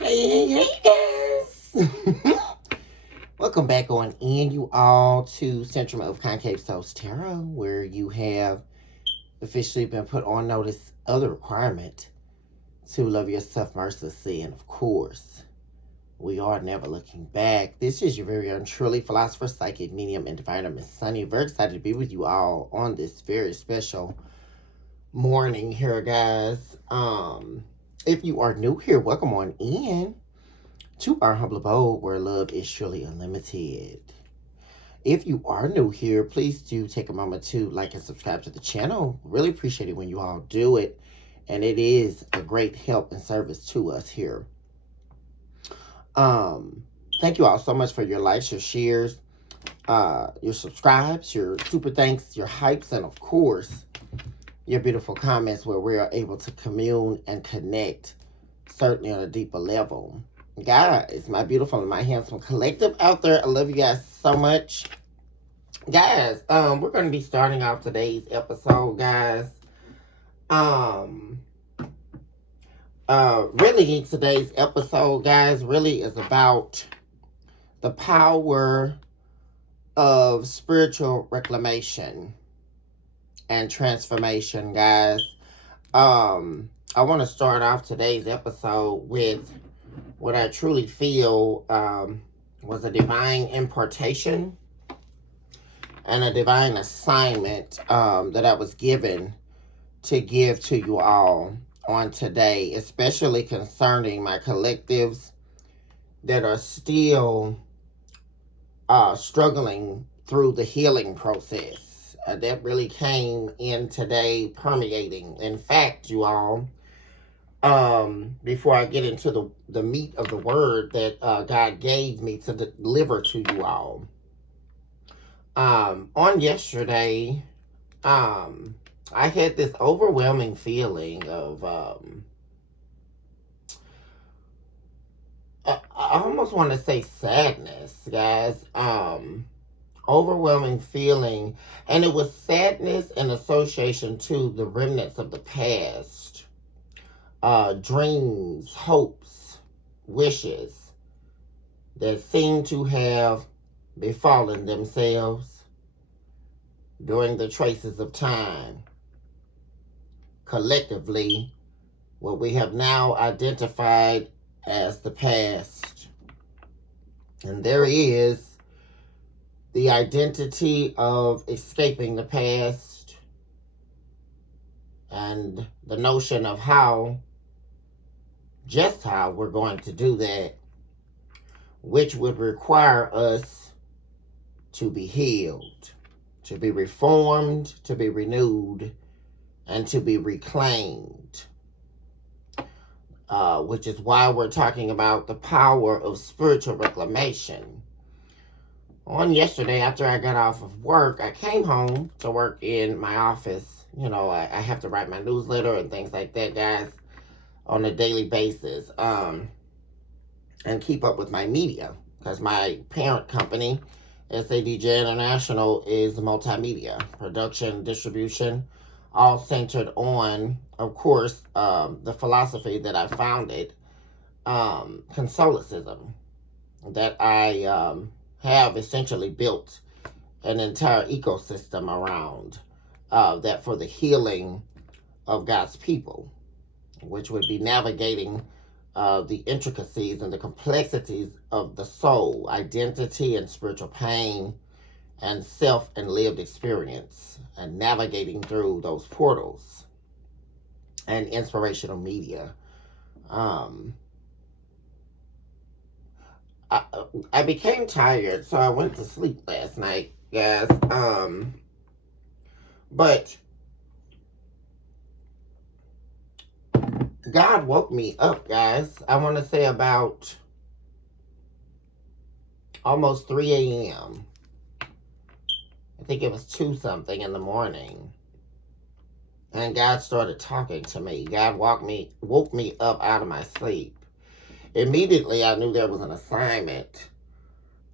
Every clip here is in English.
Hey, guys. Welcome back on in, you all, to Centrum of Concave Souls Tarot, where you have officially been put on notice of the requirement to love yourself mercilessly. And of course, we are never looking back. This is your very own truly philosopher, psychic, medium, and diviner, Miss Sunny. Very excited to be with you all on this very special morning here, guys. If you are new here, welcome on in to our humble abode where love is surely unlimited. If you are new here, please do take a moment to like and subscribe to the channel. Really appreciate it when you all do it. And it is a great help and service to us here. Thank you all so much for your likes, your shares, your subscribes, your super thanks, your hypes, and of course, your beautiful comments where we are able to commune and connect, certainly on a deeper level. Guys, my beautiful and my handsome collective out there, I love you guys so much. Guys, we're going to be starting off today's episode, guys. Really, today's episode, guys, really is about the power of spiritual reclamation and transformation, guys. I want to start off today's episode with what I truly feel was a divine impartation and a divine assignment that I was given to give to you all on today, especially concerning my collectives that are still struggling through the healing process. That really came in today, permeating. In fact, you all, before I get into the meat of the word that God gave me to deliver to you all, on yesterday, I had this overwhelming feeling of, I almost want to say sadness, guys. Overwhelming feeling, and it was sadness in association to the remnants of the past, dreams, hopes, wishes that seem to have befallen themselves during the traces of time. Collectively, what we have now identified as the past. And there is the identity of escaping the past and the notion of just how we're going to do that, which would require us to be healed, to be reformed, to be renewed, and to be reclaimed. Which is why we're talking about the power of spiritual reclamation. On yesterday, after I got off of work, I came home to work in my office. You know, I have to write my newsletter and things like that, guys, on a daily basis, and keep up with my media, because my parent company, SADJ International, is multimedia production, distribution, all centered on, of course, the philosophy that I founded, Consolicism, that I have essentially built an entire ecosystem around, that for the healing of God's people, which would be navigating the intricacies and the complexities of the soul, identity and spiritual pain, and self and lived experience, and navigating through those portals and inspirational media. I became tired, so I went to sleep last night, guys. But God woke me up, guys. I want to say about almost 3 a.m. I think it was 2 something in the morning. And God started talking to me. God woke me up out of my sleep. Immediately, I knew there was an assignment.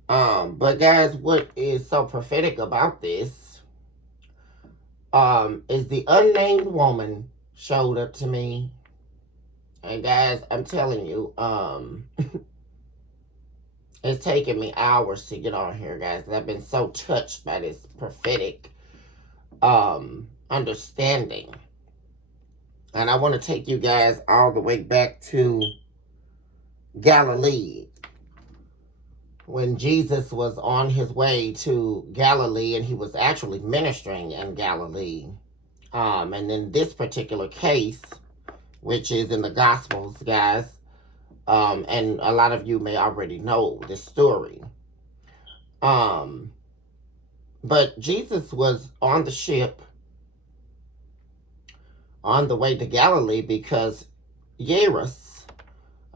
But guys, what is so prophetic about this is the unnamed woman showed up to me And guys, I'm telling you, it's taken me hours to get on here, guys. I've been so touched by this prophetic understanding. And I want to take you guys all the way back to Galilee. When Jesus was on his way to Galilee, and he was actually ministering in Galilee. And in this particular case, which is in the Gospels, guys, and a lot of you may already know this story. But Jesus was on the ship on the way to Galilee because Jairus,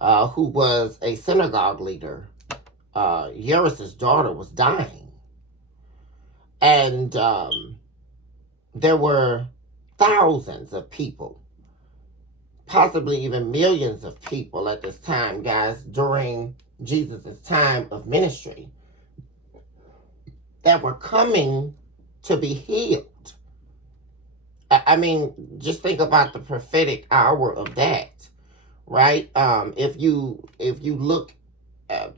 who was a synagogue leader, Jairus' daughter was dying. And there were thousands of people, possibly even millions of people at this time, guys, during Jesus' time of ministry, that were coming to be healed. I mean, just think about the prophetic hour of that, right? If you look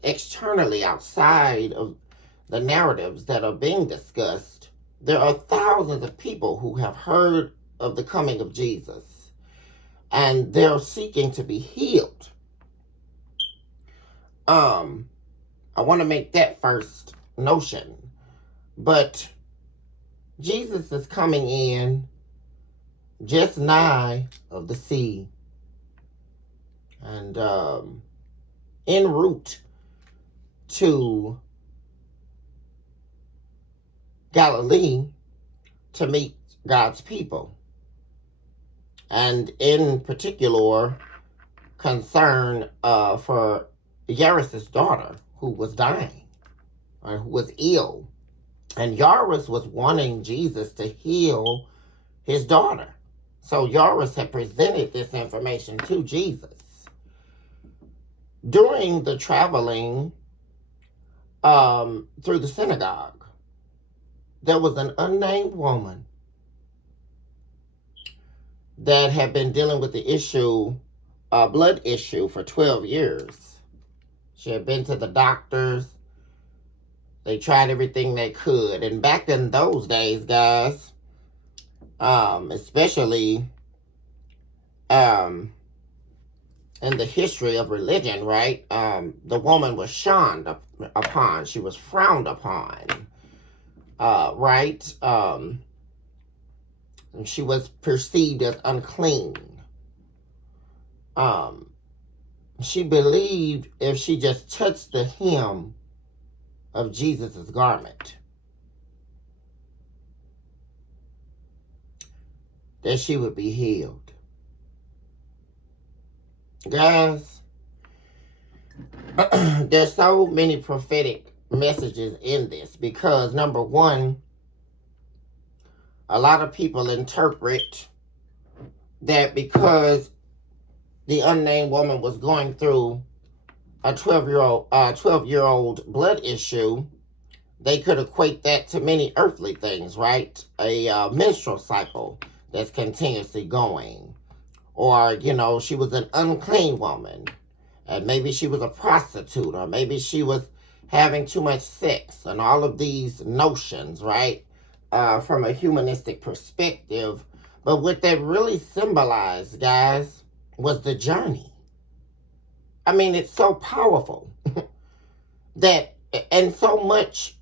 externally outside of the narratives that are being discussed, there are thousands of people who have heard of the coming of Jesus, and they're seeking to be healed. I want to make that first notion. But Jesus is coming in just nigh of the sea, and en route to Galilee to meet God's people, and in particular concern for Jairus' daughter, who was dying, or who was ill. And Jairus was wanting Jesus to heal his daughter. So Jairus had presented this information to Jesus. During the traveling through the synagogue, there was an unnamed woman that had been dealing with the issue, blood issue, for 12 years. She had been to the doctors. They tried everything they could. And back in those days, guys, especially in the history of religion, right? The woman was shunned upon. She was frowned upon, right? She was perceived as unclean. She believed if she just touched the hem of Jesus' garment, that she would be healed. Guys, there's so many prophetic messages in this because, number one, a lot of people interpret that because the unnamed woman was going through a 12-year-old blood issue, they could equate that to many earthly things, right? A menstrual cycle that's continuously going. Or, you know, she was an unclean woman. And maybe she was a prostitute. Or maybe she was having too much sex. And all of these notions, right? From a humanistic perspective. But what that really symbolized, guys, was the journey. I mean, it's so powerful that, and so much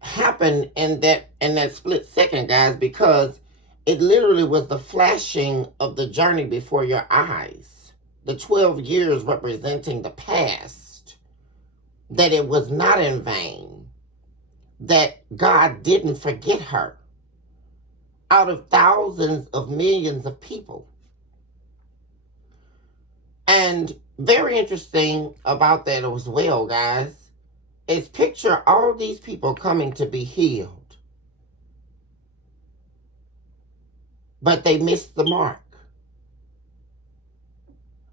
happened in that split second, guys, because it literally was the flashing of the journey before your eyes. The 12 years representing the past. That it was not in vain. That God didn't forget her. Out of thousands of millions of people. And very interesting about that as well, guys, is picture all these people coming to be healed. But they missed the mark.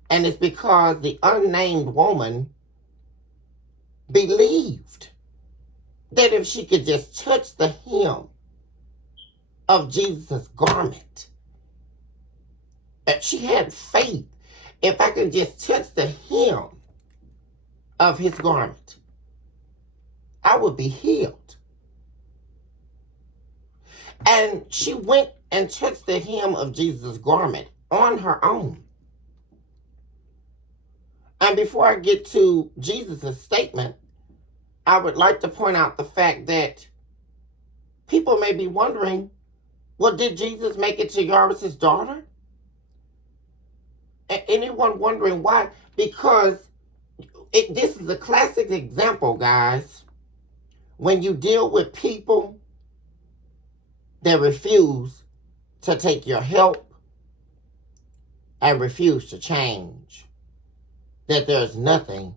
And it's because the unnamed woman believed that if she could just touch the hem of Jesus' garment, that she had faith. If I could just touch the hem of his garment, I would be healed. And she went and touched the hem of Jesus' garment on her own. And before I get to Jesus' statement, I would like to point out the fact that people may be wondering, well, did Jesus make it to Jairus' daughter? Anyone wondering why? Because this is a classic example, guys. When you deal with people that refuse to take your help and refuse to change, that there's nothing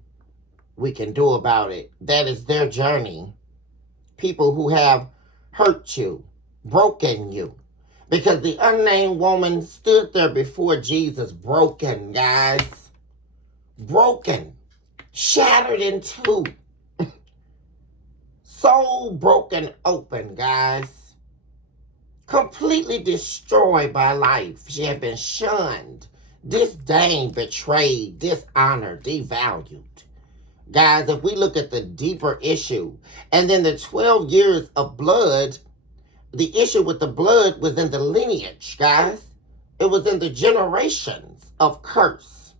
we can do about it. That is their journey. People who have hurt you, broken you. Because the unnamed woman stood there before Jesus broken, guys. Broken. Shattered in two. So broken open, guys. Completely destroyed by life. She had been shunned, disdained, betrayed, dishonored, devalued. Guys, if we look at the deeper issue, and then the 12 years of blood, the issue with the blood was in the lineage, guys. It was in the generations of curse,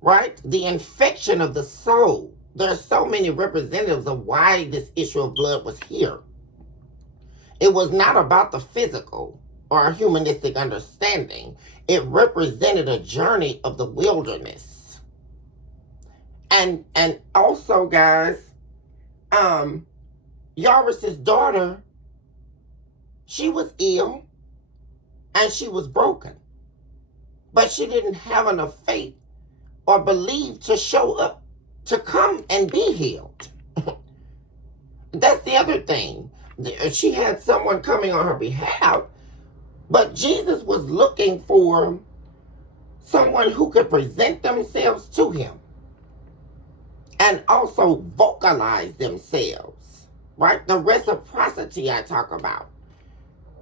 right? The infection of the soul. There are so many representatives of why this issue of blood was here. It was not about the physical or a humanistic understanding. It represented a journey of the wilderness. And also, guys, Jairus' daughter, she was ill and she was broken. But she didn't have enough faith or belief to show up, to come and be healed. That's the other thing. She had someone coming on her behalf, but Jesus was looking for someone who could present themselves to him and also vocalize themselves, right? The reciprocity I talk about.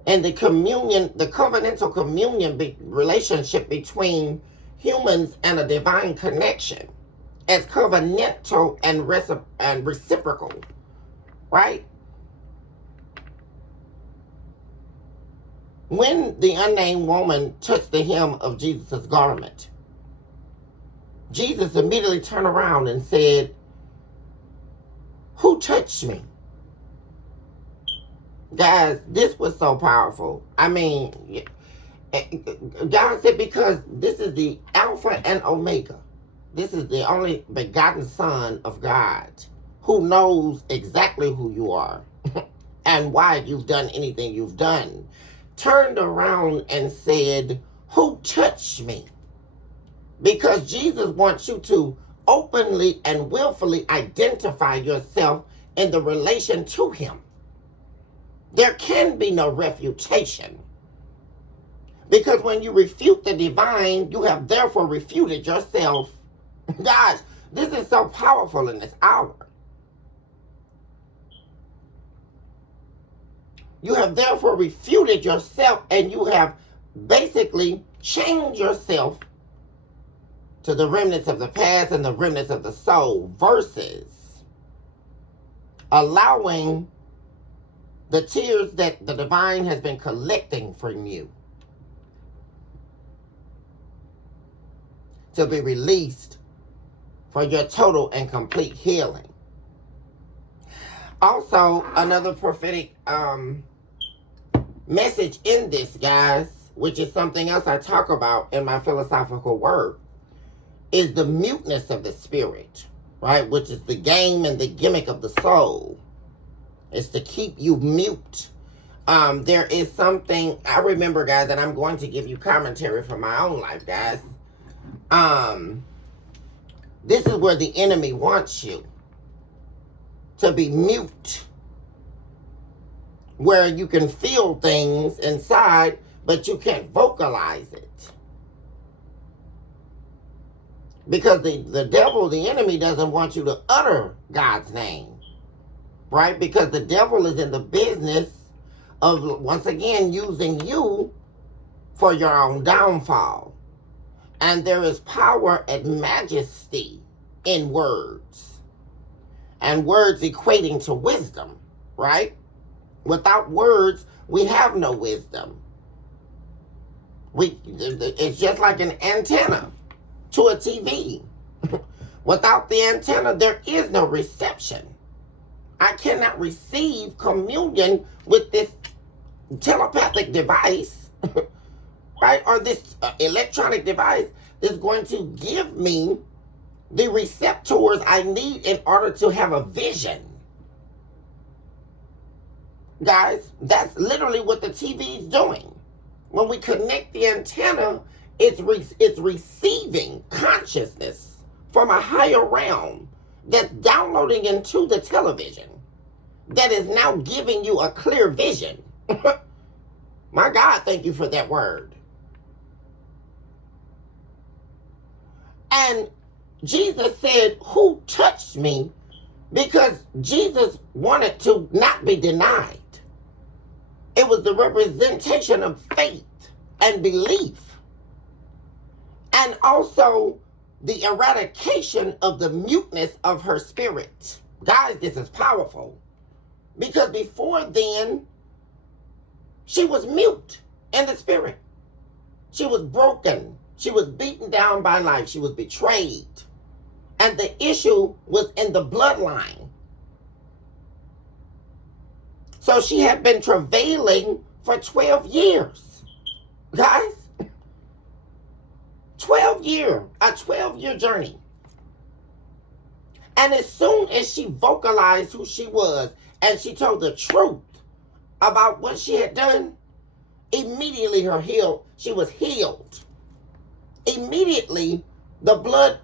And the communion, the covenantal communion relationship between humans and a divine connection as covenantal and reciprocal, right? When the unnamed woman touched the hem of Jesus' garment, Jesus immediately turned around and said, "Who touched me?" Guys, this was so powerful. I mean, God said, because this is the Alpha and Omega. This is the only begotten Son of God who knows exactly who you are and why you've done anything you've done. Turned around and said, "Who touched me?" Because Jesus wants you to openly and willfully identify yourself in the relation to him. There can be no refutation. Because when you refute the divine, you have therefore refuted yourself. Gosh, this is so powerful in this hour. You have therefore refuted yourself, and you have basically chained yourself to the remnants of the past and the remnants of the soul, versus allowing the tears that the divine has been collecting from you to be released for your total and complete healing. Also, another prophetic message in this, guys, which is something else I talk about in my philosophical work, is the muteness of the spirit, right? Which is the game and the gimmick of the soul. It's to keep you mute. There is something, I remember, guys, and I'm going to give you commentary from my own life, guys. This is where the enemy wants you to be mute, where you can feel things inside, but you can't vocalize it. Because the devil, the enemy, doesn't want you to utter God's name, right? Because the devil is in the business of, once again, using you for your own downfall. And there is power and majesty in words. And words equating to wisdom, right? Without words, we have no wisdom. It's just like an antenna to a TV. Without the antenna, there is no reception. I cannot receive communion with this telepathic device, right? Or this electronic device that's going to give me the receptors I need in order to have a vision. Guys, that's literally what the TV is doing. When we connect the antenna, it's receiving consciousness from a higher realm that's downloading into the television that is now giving you a clear vision. My God, thank you for that word. And Jesus said, who touched me? Because Jesus wanted to not be denied. It was the representation of faith and belief. And also the eradication of the muteness of her spirit. Guys, this is powerful. Because before then, she was mute in the spirit. She was broken. She was beaten down by life. She was betrayed. And the issue was in the bloodline. So she had been travailing for 12 years. Guys, a 12-year journey. And as soon as she vocalized who she was and she told the truth about what she had done, immediately she was healed. Immediately, the blood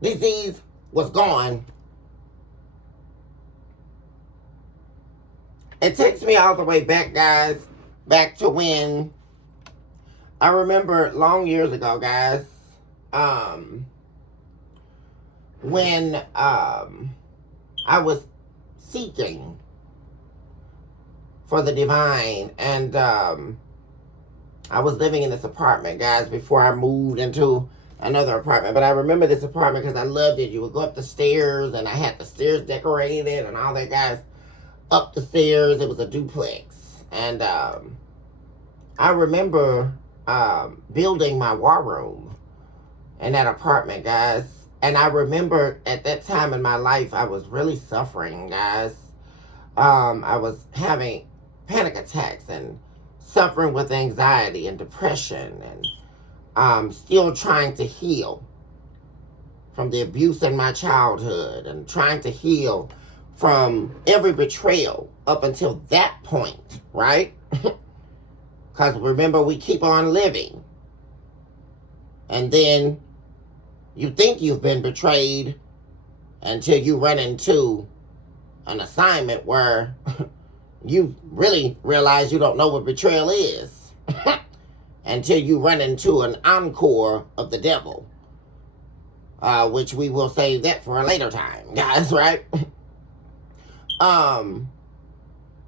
disease was gone. It takes me all the way back, guys, back to when I remember long years ago, guys, when I was seeking for the divine, and I was living in this apartment, guys, before I moved into another apartment. But I remember this apartment because I loved it. You would go up the stairs, and I had the stairs decorated and all that, guys. Up the stairs, it was a duplex. And I remember building my war room in that apartment, guys. And I remember at that time in my life, I was really suffering, guys. I was having panic attacks and suffering with anxiety and depression, and still trying to heal from the abuse in my childhood, and trying to heal from every betrayal up until that point, right? Because remember, we keep on living. And then you think you've been betrayed until you run into an assignment where you really realize you don't know what betrayal is. Until you run into an encore of the devil. Which we will save that for a later time, guys, right?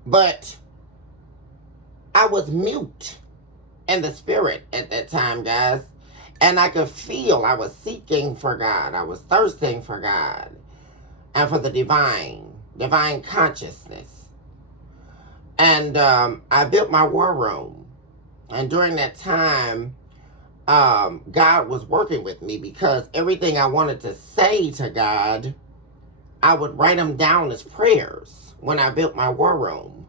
But I was mute in the spirit at that time, guys. And I could feel I was seeking for God. I was thirsting for God and for the divine consciousness. And I built my war room. And during that time, God was working with me, because everything I wanted to say to God, I would write them down as prayers when I built my war room.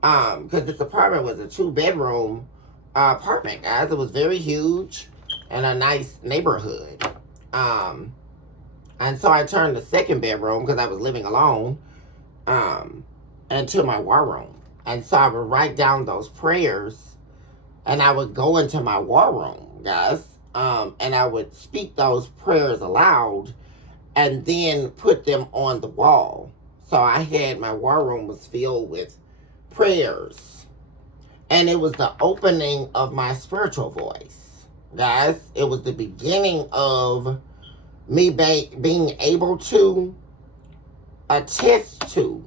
Because this apartment was a 2-bedroom apartment, guys. It was very huge and a nice neighborhood. And so I turned the 2nd bedroom, because I was living alone, into my war room. And so I would write down those prayers, and I would go into my war room, guys, and I would speak those prayers aloud, and then put them on the wall. So I had, my war room was filled with prayers. And it was the opening of my spiritual voice, guys. It was the beginning of me being able to attest to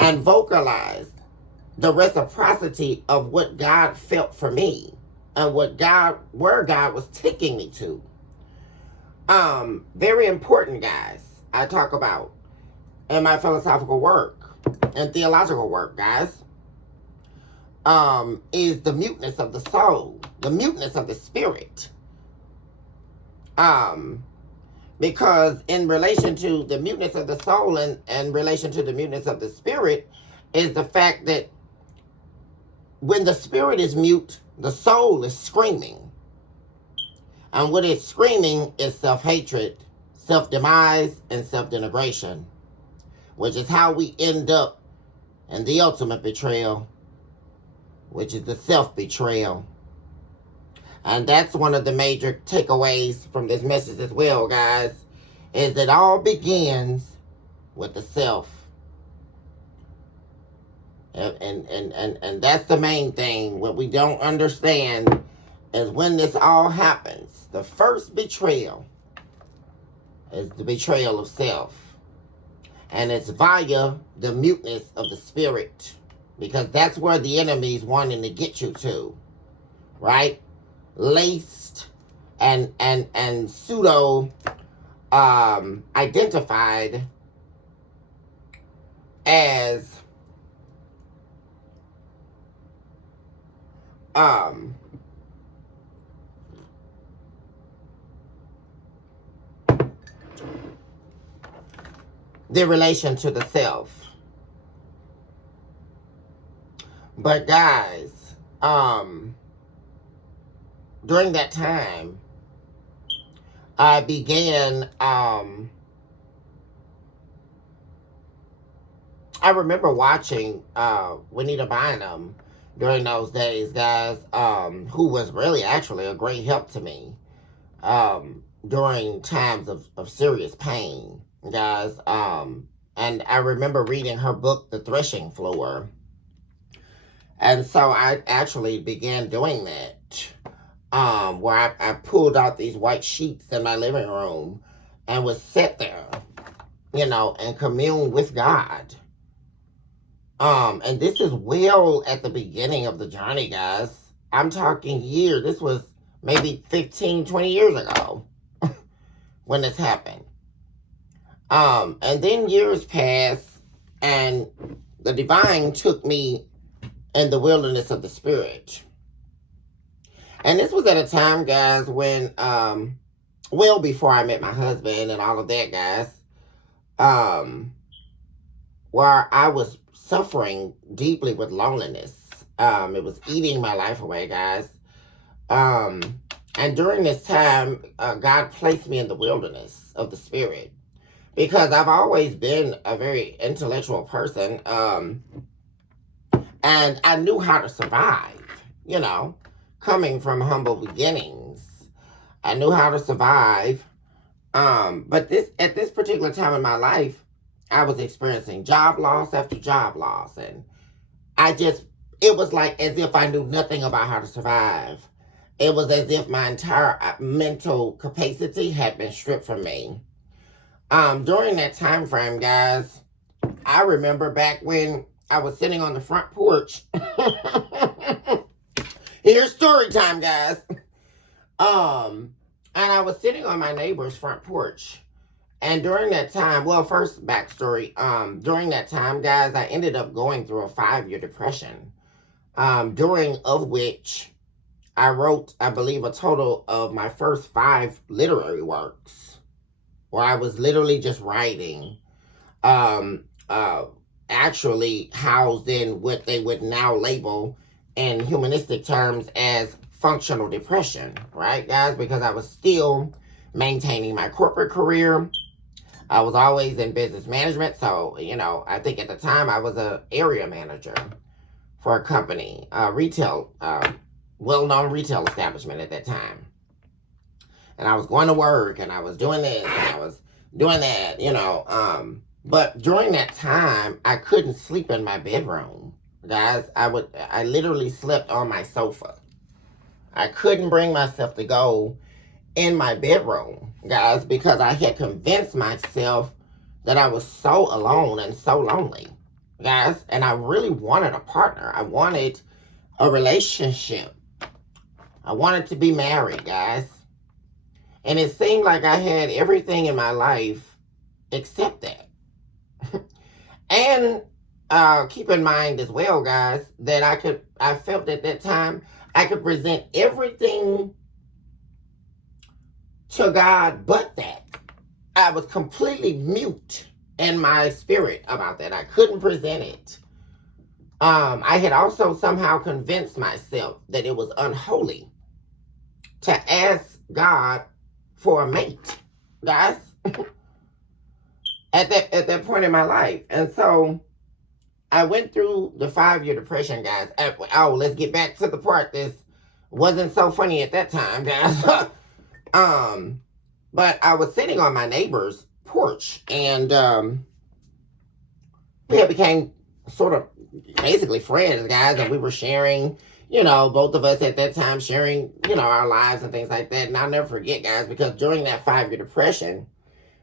and vocalize the reciprocity of what God felt for me and where God was taking me to. Very important, guys. I talk about in my philosophical work and theological work, guys. Is the muteness of the soul, the muteness of the spirit. Because in relation to the muteness of the soul and relation to the muteness of the spirit is the fact that when the spirit is mute, the soul is screaming. And what it's screaming is self-hatred, self-demise, and self-denigration, which is how we end up in the ultimate betrayal, which is the self-betrayal. And that's one of the major takeaways from this message as well, guys, is that all begins with the self. And that's the main thing. What we don't understand is when this all happens, the first betrayal is the betrayal of self. And it's via the muteness of the spirit. Because that's where the enemy's wanting to get you to. Right? Laced and pseudo identified as the relation to the self. But guys, during that time, I began, I remember watching Juanita Bynum during those days, guys, who was really actually a great help to me during times of serious pain, guys. And I remember reading her book, The Threshing Floor. And so I actually began doing that. Where I pulled out these white sheets in my living room and would sit there, and commune with God. And this is well at the beginning of the journey, guys. I'm talking years. This was maybe 15, 20 years ago when this happened. And then years passed and the divine took me in the wilderness of the spirit. And this was at a time, guys, when, well before I met my husband and all of that, guys, where I was suffering deeply with loneliness. It was eating my life away, guys. And during this time, God placed me in the wilderness of the spirit. Because I've always been a very intellectual person. And I knew how to survive, coming from humble beginnings. I knew how to survive. But at this particular time in my life, I was experiencing job loss after job loss. And it was like as if I knew nothing about how to survive. It was as if my entire mental capacity had been stripped from me. During that time frame, guys, I remember back when I was sitting on the front porch. Here's story time, guys. And I was sitting on my neighbor's front porch. And during that time, well, first backstory. During that time, guys, I ended up going through a 5-year depression. During of which I wrote, I believe, a total of my first 5 literary works. Where I was literally just writing. Actually housed in what they would now label in humanistic terms as functional depression, right, guys? Because I was still maintaining my corporate career. I was always in business management. So, I think at the time I was an area manager for a company, retail, well-known retail establishment at that time. And I was going to work and I was doing this and I was doing that, But during that time, I couldn't sleep in my bedroom. Guys, I literally slept on my sofa. I couldn't bring myself to go in my bedroom, guys, because I had convinced myself that I was so alone and so lonely, guys. And I really wanted a partner. I wanted a relationship. I wanted to be married, guys. And it seemed like I had everything in my life except that. And keep in mind as well, guys, that I felt at that time I could present everything to God but that. I was completely mute in my spirit about that. I couldn't present it. I had also somehow convinced myself that it was unholy to ask God for a mate, guys, at that point in my life. And so I went through the 5-year depression, guys. Let's get back to the part that wasn't so funny at that time, guys. But I was sitting on my neighbor's porch, and we became sort of basically friends, guys, and we were sharing, both of us at that time sharing, our lives and things like that. And I'll never forget, guys, because during that 5-year depression,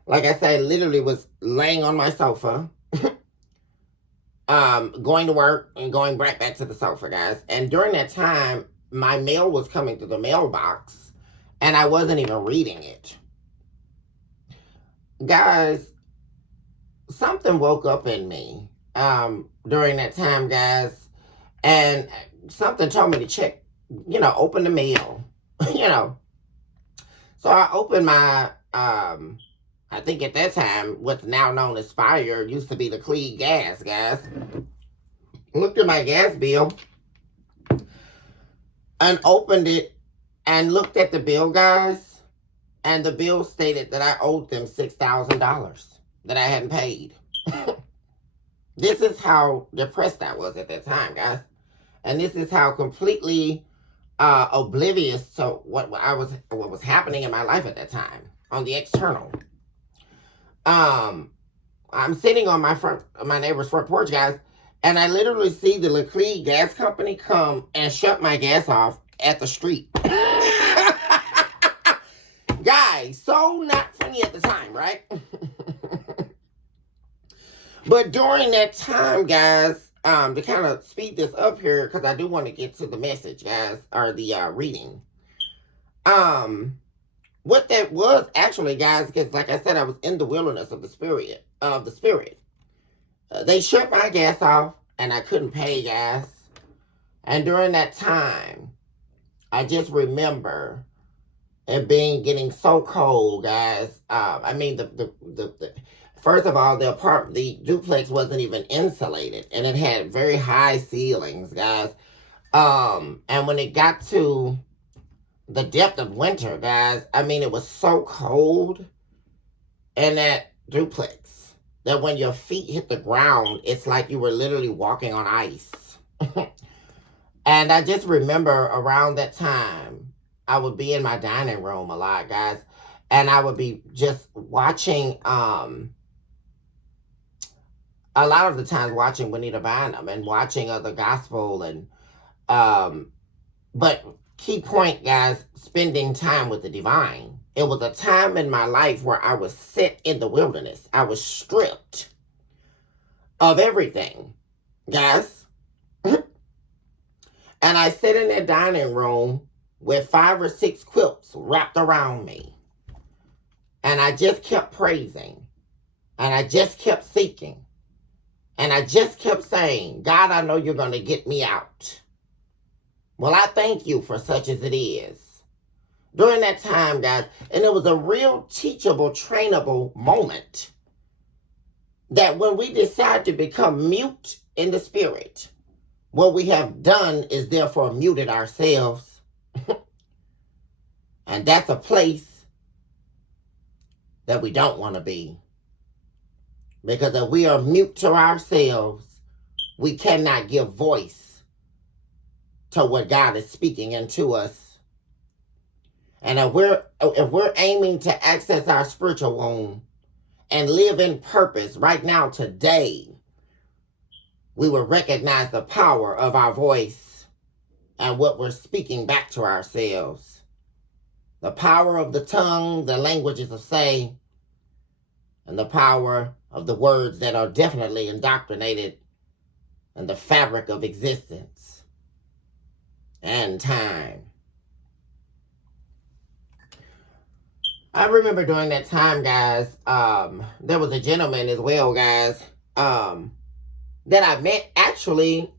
like I said, I literally was laying on my sofa, going to work and going right back to the sofa, guys. And during that time, my mail was coming through the mailbox, and I wasn't even reading it. Guys, something woke up in me during that time, guys, and something told me to check, open the mail, So I opened my, I think at that time, what's now known as Fire used to be the Clean Gas, guys. Looked at my gas bill and opened it and looked at the bill, guys. And the bill stated that I owed them $6,000 that I hadn't paid. This is how depressed I was at that time, guys. And this is how completely oblivious to what was happening in my life at that time on the external. I'm sitting on my neighbor's front porch, guys, and I literally see the Leclerc gas company come and shut my gas off at the street. Guys, so not funny at the time, right? But during that time, guys, to kind of speed this up here, because I do want to get to the message, guys, or the reading. What that was actually, guys, because like I said, I was in the wilderness of the spirit. They shut my gas off, and I couldn't pay gas. And during that time, I just remember it getting so cold, guys. I mean, the first of all, the duplex wasn't even insulated, and it had very high ceilings, guys. And when it got to the depth of winter, guys, I mean, it was so cold in that duplex that when your feet hit the ground, it's like you were literally walking on ice. And I just remember around that time, I would be in my dining room a lot, guys, and I would be just watching, a lot of the times watching Juanita Bynum and watching other gospel and, but key point, guys, spending time with the divine. It was a time in my life where I was set in the wilderness. I was stripped of everything, guys. And I sit in that dining room with 5 or 6 quilts wrapped around me. And I just kept praising. And I just kept seeking. And I just kept saying, God, I know you're going to get me out. Well, I thank you for such as it is. During that time, guys, and it was a real teachable, trainable moment that when we decide to become mute in the spirit, what we have done is therefore muted ourselves. And that's a place that we don't want to be. Because if we are mute to ourselves, we cannot give voice to what God is speaking into us. And if we're aiming to access our spiritual womb and live in purpose right now, today, we will recognize the power of our voice and what we're speaking back to ourselves. The power of the tongue, the languages of say, and the power of the words that are definitely indoctrinated in the fabric of existence and time. I remember during that time, guys, there was a gentleman as well, guys, that I met actually.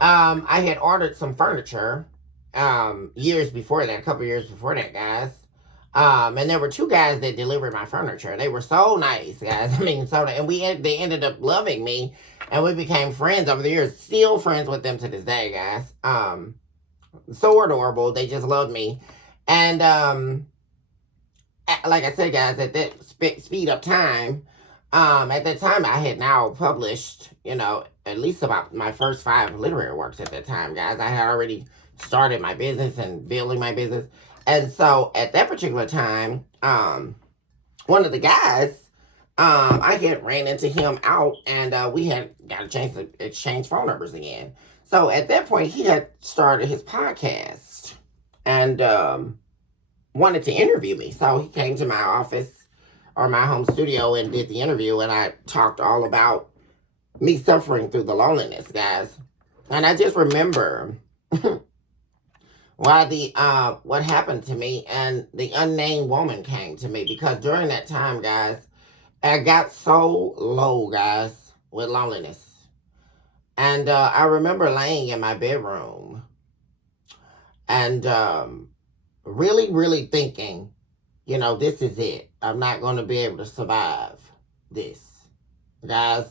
I had ordered some furniture years before that, a couple years before that, guys. And there were two guys that delivered my furniture. They were so nice, guys. I mean, and they ended up loving me, and we became friends over the years. Still friends with them to this day, guys. So adorable. They just loved me, and like I said, guys, at that speed up time, at that time I had now published, at least about my first 5 literary works at that time, guys. I had already started my business and building my business. And so at that particular time, one of the guys, I had ran into him out, and we had got a chance to exchange phone numbers again. So at that point, he had started his podcast and wanted to interview me. So he came to my office or my home studio and did the interview, and I talked all about me suffering through the loneliness, guys. And I just remember what happened to me, and the unnamed woman came to me, because during that time, guys, I got so low, guys, with loneliness. And I remember laying in my bedroom and really, really thinking, this is it. I'm not going to be able to survive this, guys.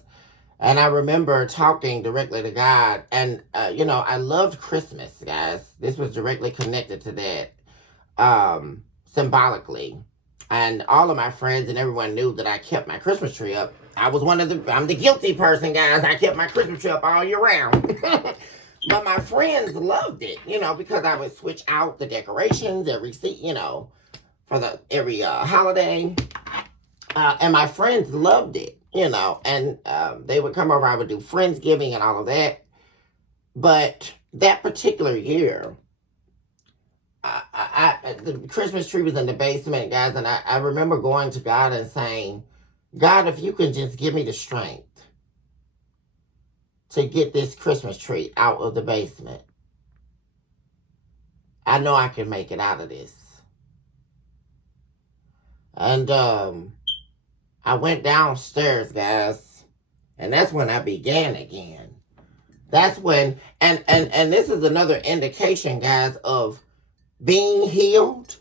And I remember talking directly to God. And, I loved Christmas, guys. This was directly connected to that, symbolically. And all of my friends and everyone knew that I kept my Christmas tree up. I'm the guilty person, guys. I kept my Christmas tree up all year round. But my friends loved it, because I would switch out the decorations every for every holiday. And my friends loved it, and they would come over. I would do Friendsgiving and all of that. But that particular year, the Christmas tree was in the basement, guys, and I remember going to God and saying, God, if you can just give me the strength to get this Christmas tree out of the basement, I know I can make it out of this. And I went downstairs, guys, and that's when I began again. That's when, and this is another indication, guys, of being healed,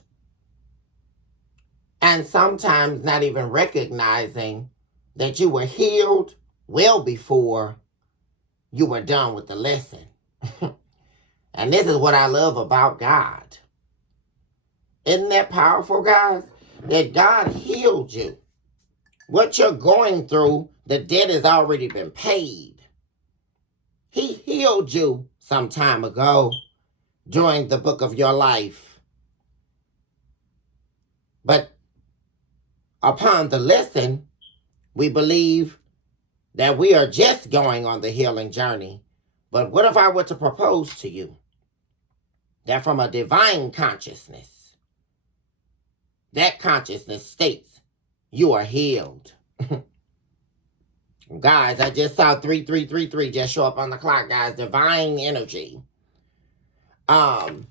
and sometimes not even recognizing that you were healed well before you were done with the lesson. And this is what I love about God. Isn't that powerful, guys? That God healed you. What you're going through, the debt has already been paid. He healed you some time ago during the book of your life. But upon the lesson, we believe that we are just going on the healing journey. But what if I were to propose to you that from a divine consciousness, that consciousness states you are healed? Guys, I just saw 3333 just show up on the clock, guys. Divine energy. But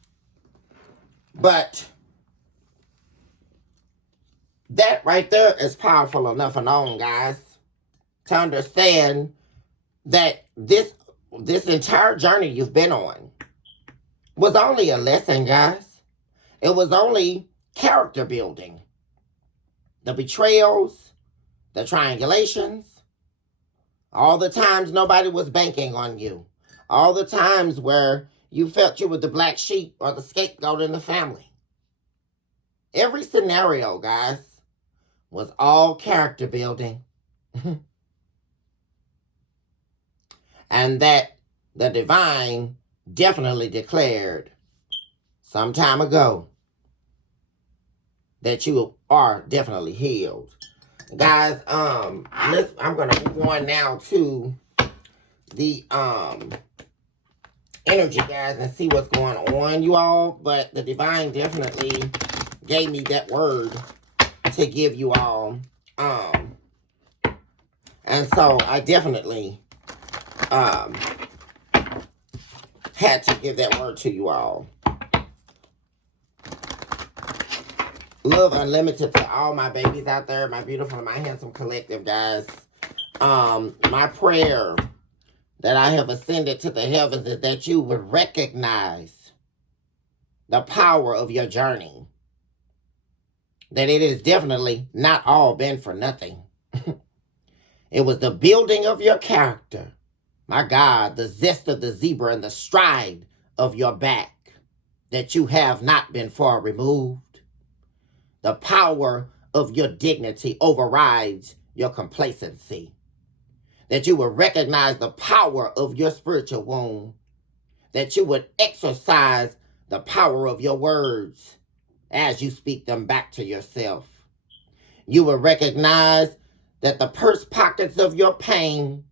that right there is powerful enough alone, guys, to understand that this entire journey you've been on was only a lesson, guys. It was only character building. The betrayals, the triangulations, all the times nobody was banking on you, all the times where you felt you were the black sheep or the scapegoat in the family. Every scenario, guys, was all character building. And that the divine definitely declared some time ago that you are definitely healed. Guys, I'm gonna move on now to the energy, guys, and see what's going on, you all. But the divine definitely gave me that word to give you all. And so I definitely had to give that word to you all. Love unlimited to all my babies out there, my beautiful and my handsome collective, guys. My prayer that I have ascended to the heavens is that you would recognize the power of your journey. That it has definitely not all been for nothing. It was the building of your character. My God, the zest of the zebra and the stride of your back, that you have not been far removed. The power of your dignity overrides your complacency. That you would recognize the power of your spiritual womb. That you would exercise the power of your words as you speak them back to yourself. You will recognize that the purse pockets of your pain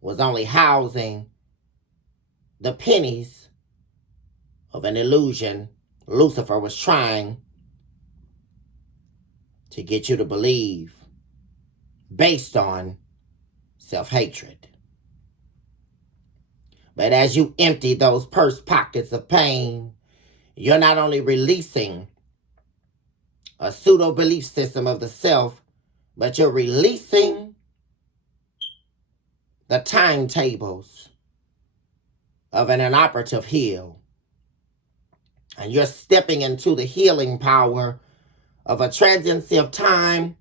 was only housing the pennies of an illusion Lucifer was trying to get you to believe based on self-hatred. But as you empty those purse pockets of pain, you're not only releasing a pseudo-belief system of the self, but you're releasing the timetables of an inoperative heal. And you're stepping into the healing power of a transiency of time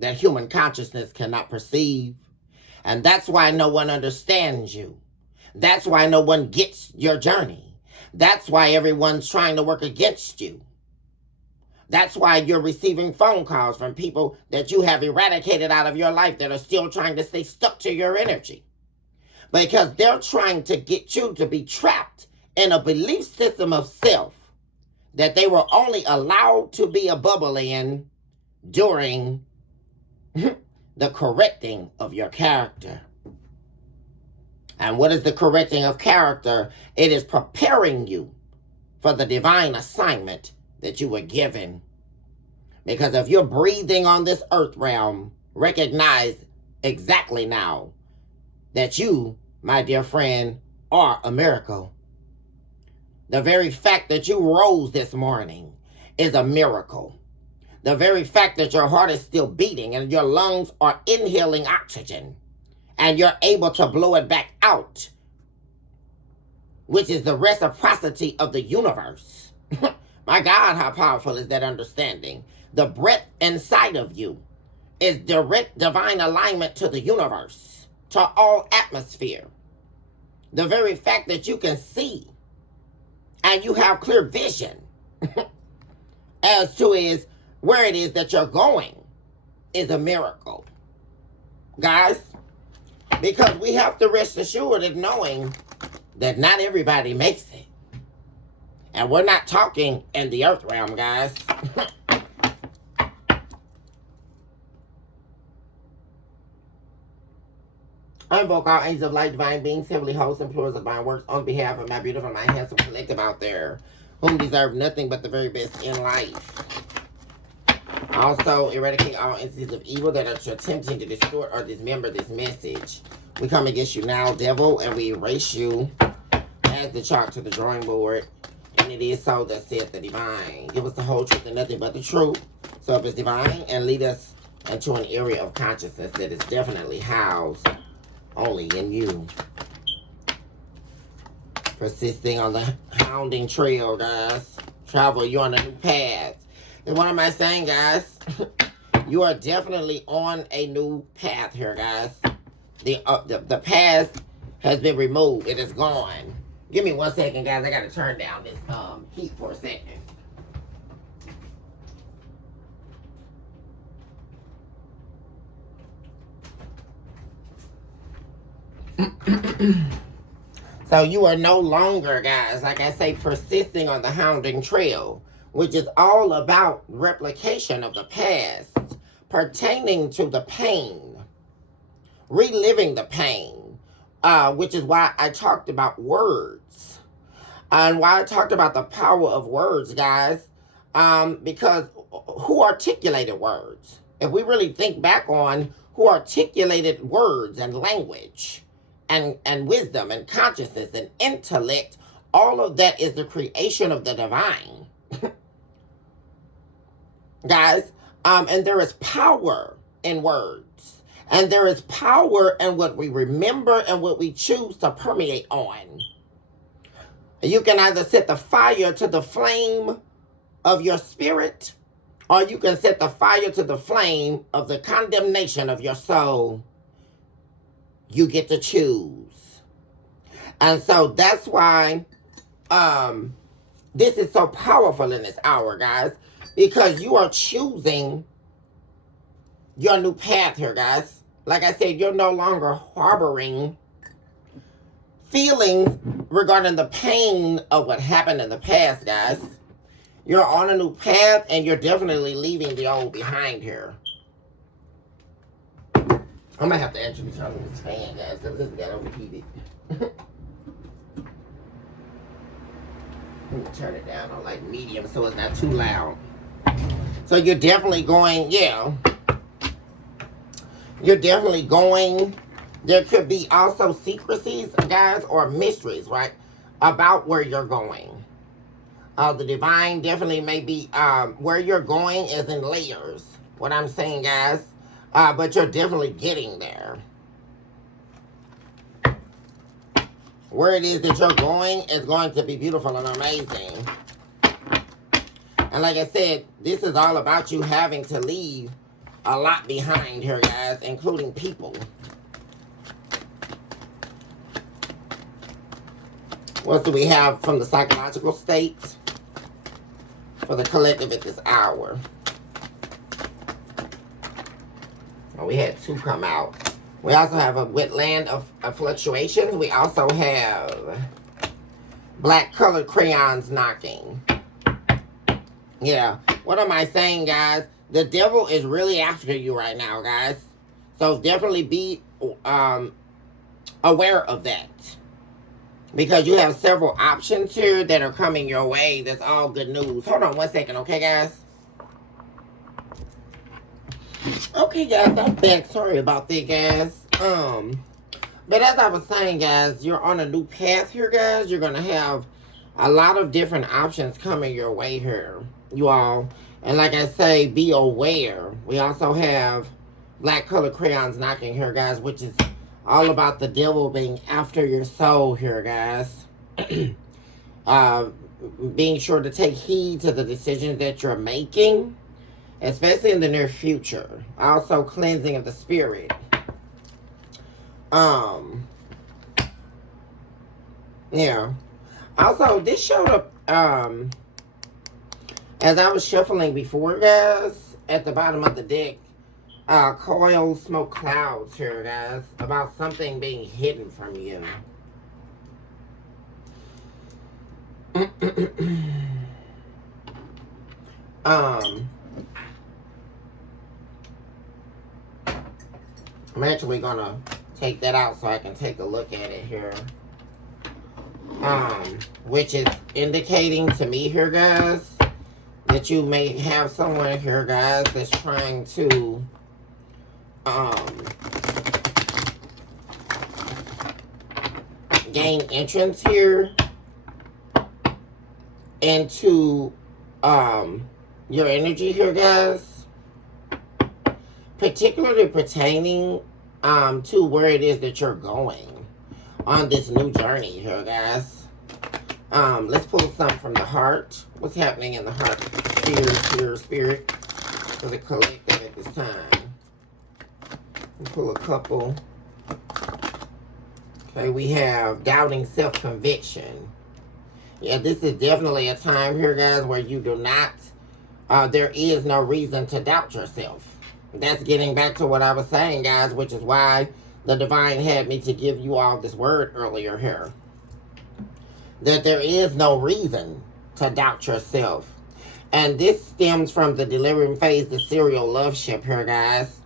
that human consciousness cannot perceive. And that's why no one understands you. That's why no one gets your journey. That's why everyone's trying to work against you. That's why you're receiving phone calls from people that you have eradicated out of your life that are still trying to stay stuck to your energy. Because they're trying to get you to be trapped in a belief system of self that they were only allowed to be a bubble in during the correcting of your character. And what is the correcting of character? It is preparing you for the divine assignment that you were given. Because if you're breathing on this earth realm, recognize exactly now that you, my dear friend, are a miracle. The very fact that you rose this morning is a miracle. The very fact that your heart is still beating and your lungs are inhaling oxygen and you're able to blow it back out, which is the reciprocity of the universe. My God, how powerful is that understanding? The breath inside of you is direct divine alignment to the universe, to all atmosphere. The very fact that you can see and you have clear vision as to where it is that you're going is a miracle. Guys, because we have to rest assured of knowing that not everybody makes it. And we're not talking in the earth realm, guys. I invoke all angels of light, divine beings, heavenly hosts, and plurals of divine works on behalf of my beautiful, my handsome collective out there, whom deserve nothing but the very best in life. Also, eradicate all entities of evil that are attempting to distort or dismember this message. We come against you now, devil, and we erase you as the chart to the drawing board. And it is so that saith the divine. Give us the whole truth and nothing but the truth. So if it's divine, and lead us into an area of consciousness that is definitely housed only in you. Persisting on the hounding trail, guys. Travel, you're on a new path. And what am I saying, guys? You are definitely on a new path here, guys. The past has been removed. It is gone. Give me 1 second, guys. I gotta turn down this heat for a second. So you are no longer, guys, like I say, persisting on the hounding trail, which is all about replication of the past, pertaining to the pain, reliving the pain, which is why I talked about words. And why I talked about the power of words, guys, because who articulated words? If we really think back on who articulated words and language, and wisdom and consciousness and intellect, all of that is the creation of the divine. guys. And there is power in words. And there is power in what we remember and what we choose to permeate on. You can either set the fire to the flame of your spirit, or you can set the fire to the flame of the condemnation of your soul. You get to choose. And so that's why this is so powerful in this hour, guys, because you are choosing your new path here, guys. Like I said, you're no longer harboring feelings regarding the pain of what happened in the past, guys. You're on a new path, and you're definitely leaving the old behind here. I might have to actually turn on this fan, guys, because this got overheated. Let me turn it down on like medium so it's not too loud. So you're definitely going, yeah. You're definitely going. There could be also secrecies, guys, or mysteries, right, about where you're going. The divine definitely may be, where you're going is in layers. What I'm saying, guys. But you're definitely getting there. Where it is that you're going is going to be beautiful and amazing. And like I said, this is all about you having to leave a lot behind here, guys, including people. What do we have from the psychological state for the collective at this hour? Well, we had two come out. We also have a wetland of fluctuations. We also have black colored crayons knocking. Yeah. What am I saying, guys? The devil is really after you right now, guys. So definitely be aware of that. Because you have several options here that are coming your way. That's all good news. Hold on one second, okay, guys? Okay, guys, I'm back. Sorry about that, guys. But as I was saying, guys, you're on a new path here, guys. You're going to have a lot of different options coming your way here, you all. And like I say, be aware. We also have black colored crayons knocking here, guys, which is all about the devil being after your soul here, guys. Being sure to take heed to the decisions that you're making, especially in the near future. Also, cleansing of the spirit. Yeah. Also, this showed up, as I was shuffling before, guys, at the bottom of the deck, coil smoke clouds here, guys, about something being hidden from you. I'm actually gonna take that out so I can take a look at it here. Which is indicating to me here, guys, that you may have someone here, guys, that's trying to gain entrance here into your energy here, guys, particularly pertaining to where it is that you're going on this new journey here, guys. Let's pull something from the heart. What's happening in the heart spirit for the collective at this time? We'll pull a couple. Okay, we have doubting self-conviction. Yeah, this is definitely a time here, guys, where you do not, there is no reason to doubt yourself. That's getting back to what I was saying, guys, which is why the divine had me to give you all this word earlier here. That there is no reason to doubt yourself. And this stems from the delivering phase, the serial love ship here, guys.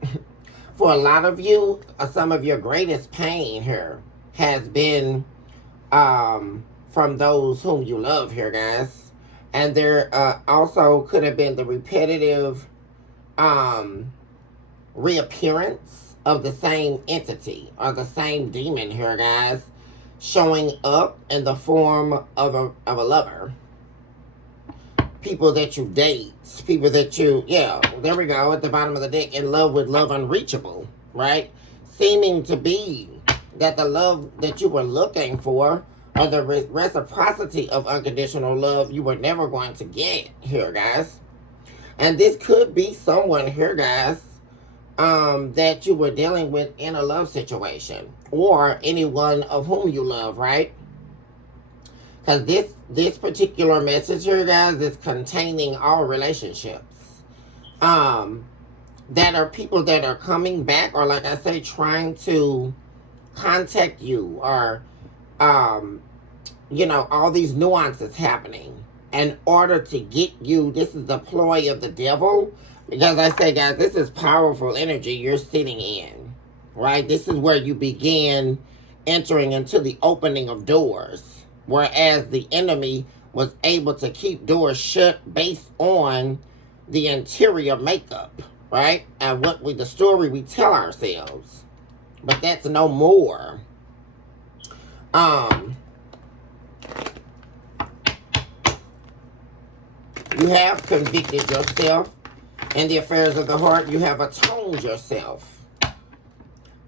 For a lot of you, some of your greatest pain here has been from those whom you love here, guys. And there also could have been the repetitive reappearance of the same entity or the same demon here, guys, showing up in the form of a lover. people that you date, people that you, yeah, there we go, at the bottom of the deck, in love with love unreachable, right? Seeming to be that the love that you were looking for, or the reciprocity of unconditional love, you were never going to get here, guys. And this could be someone here, guys, that you were dealing with in a love situation, or anyone of whom you love, right? Because this particular message here, guys, is containing all relationships. That are people that are coming back, or like I say, trying to contact you, or all these nuances happening in order to get you. This is the ploy of the devil. Because I say, guys, this is powerful energy you're sitting in, right? This is where you begin entering into the opening of doors. Whereas the enemy was able to keep doors shut based on the interior makeup, right? And the story we tell ourselves. But that's no more. You have convicted yourself in the affairs of the heart. You have atoned yourself.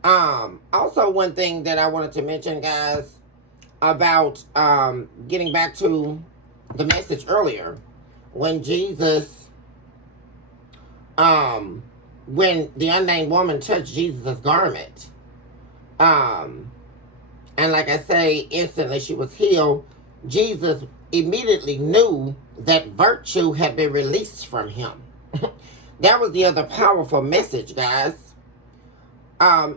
Also, one thing that I wanted to mention, guys, about getting back to the message earlier, when Jesus, when the unnamed woman touched Jesus' garment, and like I say, instantly she was healed. Jesus immediately knew that virtue had been released from him. That was the other powerful message, guys.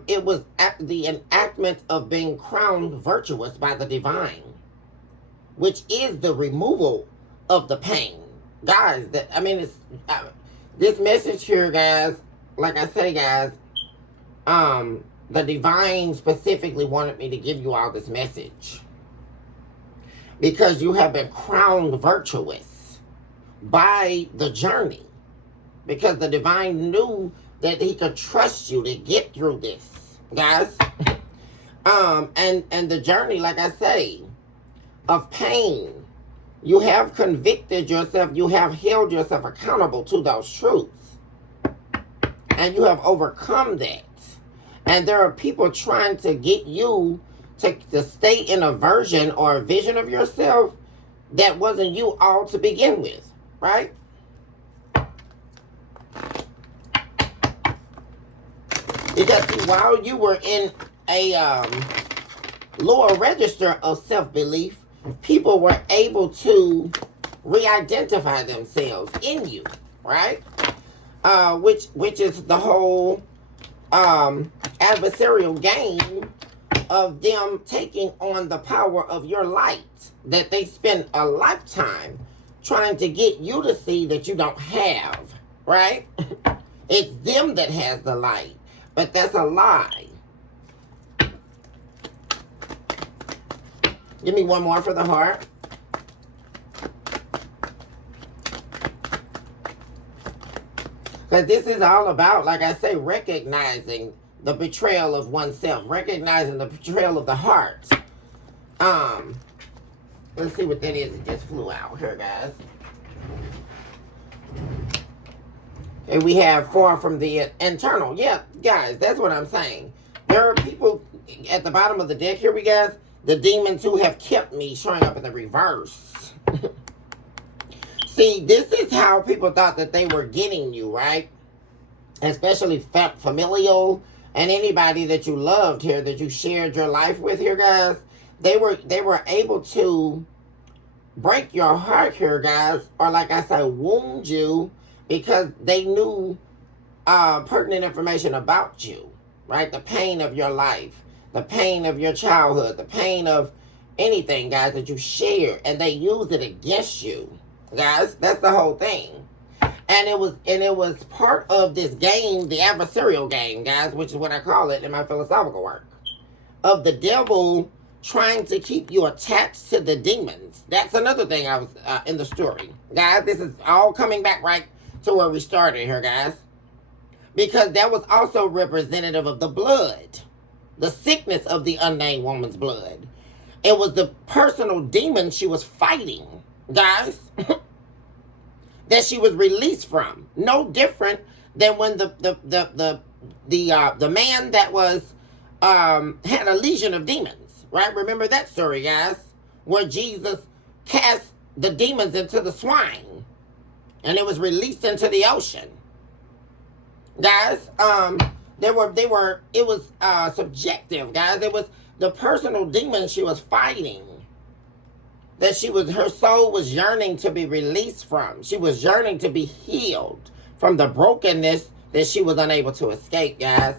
It was the enactment of being crowned virtuous by the divine, which is the removal of the pain, guys. It's this message here, guys. Like I say, guys, the divine specifically wanted me to give you all this message because you have been crowned virtuous by the journey, because the divine knew that he could trust you to get through this, guys. And the journey, like I say, of pain, you have convicted yourself, you have held yourself accountable to those truths, and you have overcome that. And there are people trying to get you to stay in a version or a vision of yourself that wasn't you all to begin with, right? Because see, while you were in a lower register of self-belief, people were able to re-identify themselves in you, right? Which is the whole adversarial game of them taking on the power of your light that they spend a lifetime trying to get you to see that you don't have, right? It's them that has the light. But that's a lie. Give me one more for the heart. Because this is all about, like I say, recognizing the betrayal of oneself. Recognizing the betrayal of the heart. Let's see what that is. It just flew out here, guys. And we have far from the internal. Yeah, guys, that's what I'm saying. There are people at the bottom of the deck here, guys. The demons who have kept me showing up in the reverse. See, this is how people thought that they were getting you, right? Especially familial and anybody that you loved here, that you shared your life with here, guys. They were able to break your heart here, guys. Or like I say, wound you. Because they knew pertinent information about you, right? The pain of your life, the pain of your childhood, the pain of anything, guys, that you shared, and they used it against you, guys. That's the whole thing. And it was part of this game, the adversarial game, guys, which is what I call it in my philosophical work, of the devil trying to keep you attached to the demons. That's another thing I was in the story, guys. This is all coming back right to where we started here, guys. Because that was also representative of the blood. The sickness of the unnamed woman's blood. It was the personal demon she was fighting, guys. that she was released from. No different than when the man that was had a legion of demons, right? Remember that story, guys, where Jesus cast the demons into the swine and it was released into the ocean. Guys, it was subjective, guys. It was the personal demon she was fighting, that her soul was yearning to be released from. She was yearning to be healed from the brokenness that she was unable to escape, guys.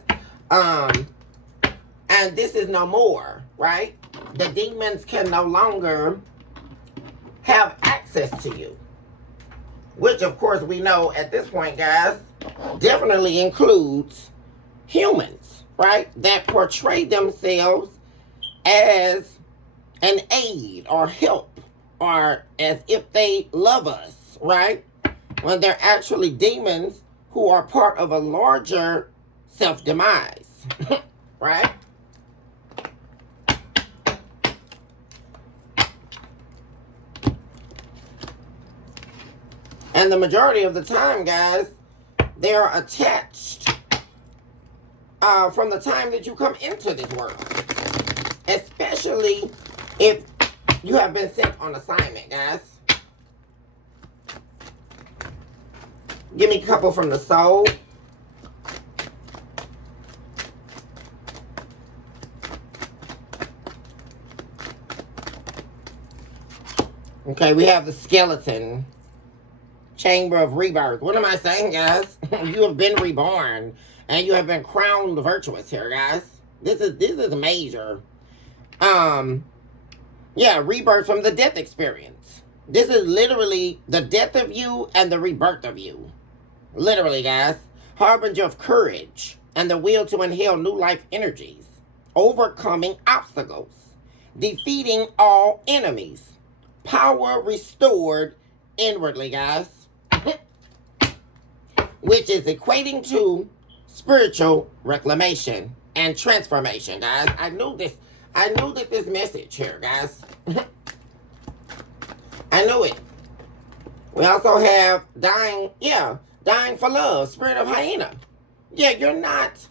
And this is no more, right? The demons can no longer have access to you, which of course we know at this point, guys, definitely includes humans, right? That portray themselves as an aid or help or as if they love us, right? When they're actually demons who are part of a larger self-demise, right? And the majority of the time, guys, they're attached from the time that you come into this world. Especially if you have been sent on assignment, guys. Give me a couple from the soul. Okay, we have the skeleton. Chamber of rebirth. What am I saying, guys? You have been reborn. And you have been crowned virtuous here, guys. This is major. Yeah, rebirth from the death experience. This is literally the death of you and the rebirth of you. Literally, guys. Harbinger of courage and the will to inhale new life energies. Overcoming obstacles. Defeating all enemies. Power restored inwardly, guys. Which is equating to spiritual reclamation and transformation, guys. I knew that this message here, guys. I knew it. We also have dying for love, spirit of hyena. Yeah, you're not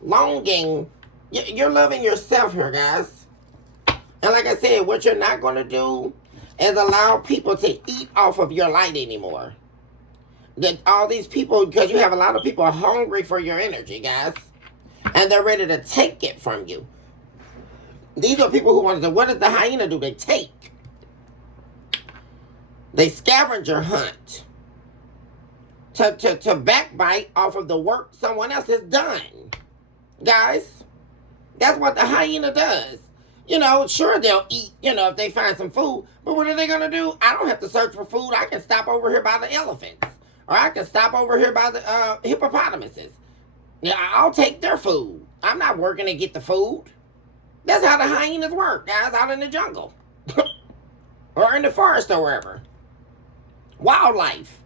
longing. You're loving yourself here, guys. And like I said, what you're not going to do is allow people to eat off of your light anymore. That all these people, because you have a lot of people hungry for your energy, guys. And they're ready to take it from you. These are people who want to, what does the hyena do? They take. They scavenger hunt. To backbite off of the work someone else has done. Guys, that's what the hyena does. You know, sure, they'll eat, if they find some food. But what are they going to do? I don't have to search for food. I can stop over here by the elephants. Or I can stop over here by the hippopotamuses. Yeah, I'll take their food. I'm not working to get the food. That's how the hyenas work, guys, out in the jungle. Or in the forest or wherever. Wildlife.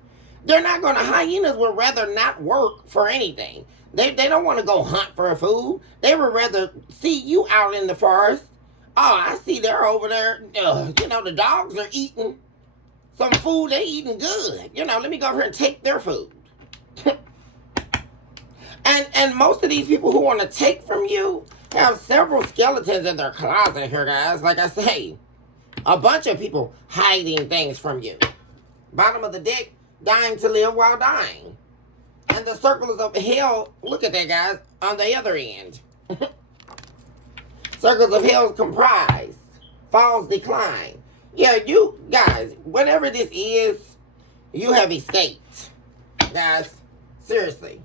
Hyenas would rather not work for anything. They don't want to go hunt for food. They would rather see you out in the forest. Oh, I see they're over there. The dogs are eating some food. They eating good. Let me go over here and take their food. and most of these people who want to take from you have several skeletons in their closet here, guys. Like I say, a bunch of people hiding things from you. Bottom of the deck, dying to live while dying. And the circles of hell, look at that, guys, on the other end. Circles of hell comprise. Falls decline. Yeah, you guys, whatever this is, you have escaped. Guys, seriously.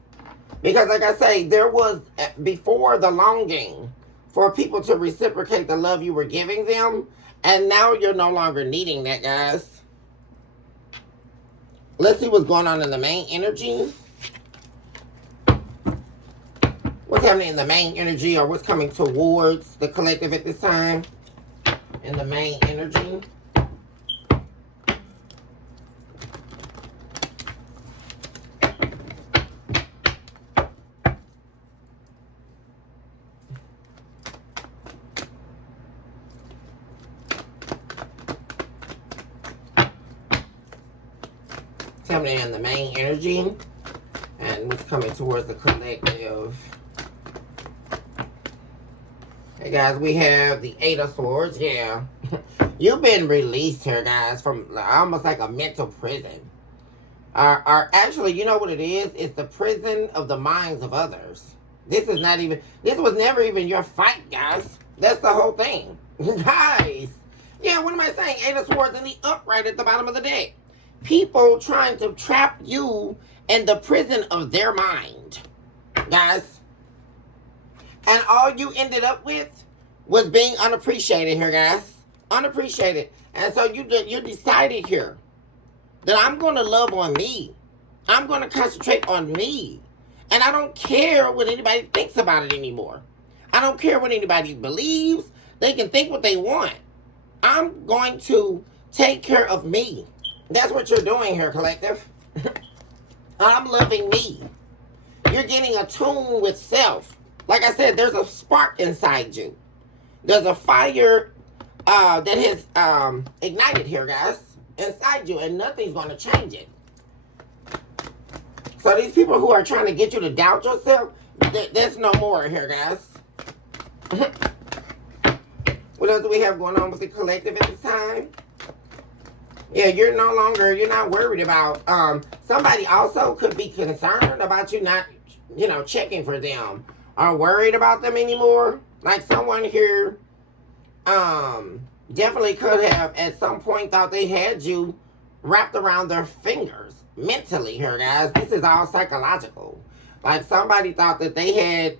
Because like I say, there was, before, the longing for people to reciprocate the love you were giving them. And now you're no longer needing that, guys. Let's see what's going on in the main energy. What's happening in the main energy, or what's coming towards the collective at this time in the main energy. coming in the main energy. And what's coming towards the collective. Hey guys, we have the Eight of Swords. Yeah. You've been released here, guys, from almost like a mental prison. Actually, you know what it is? It's the prison of the minds of others. This was never even your fight, guys. That's the whole thing. Guys. Yeah, what am I saying? Eight of Swords in the upright at the bottom of the deck. People trying to trap you in the prison of their mind. Guys. And all you ended up with was being unappreciated here, guys. Unappreciated. And so you decided here that I'm going to love on me. I'm going to concentrate on me. And I don't care what anybody thinks about it anymore. I don't care what anybody believes. They can think what they want. I'm going to take care of me. That's what you're doing here, collective. I'm loving me. You're getting attuned with self. Like I said, there's a spark inside you. There's a fire that has ignited here, guys, inside you, and nothing's going to change it. So these people who are trying to get you to doubt yourself, there's no more here, guys. What else do we have going on with the collective at this time? Yeah, you're not worried about, somebody also could be concerned about you not, checking for them or worried about them anymore. Like someone here, definitely could have at some point thought they had you wrapped around their fingers mentally here, guys. This is all psychological. Like somebody thought that they had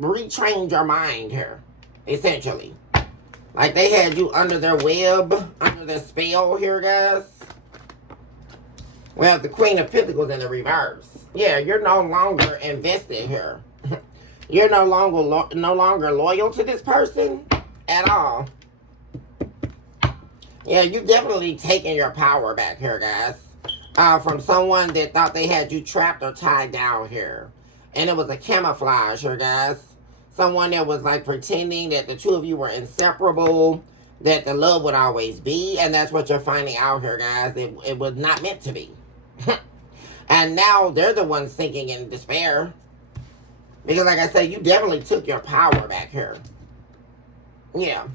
retrained your mind here, essentially. Like they had you under their web, under their spell here, guys. We have the Queen of Pentacles in the reverse. Yeah, you're no longer invested here. You're no longer loyal to this person at all. Yeah, you've definitely taken your power back here, guys. From someone that thought they had you trapped or tied down here. And it was a camouflage here, guys. Someone that was like pretending that the two of you were inseparable, that the love would always be, and that's what you're finding out here, guys. It was not meant to be. And now they're the ones sinking in despair. Because like I said, you definitely took your power back here. Yeah.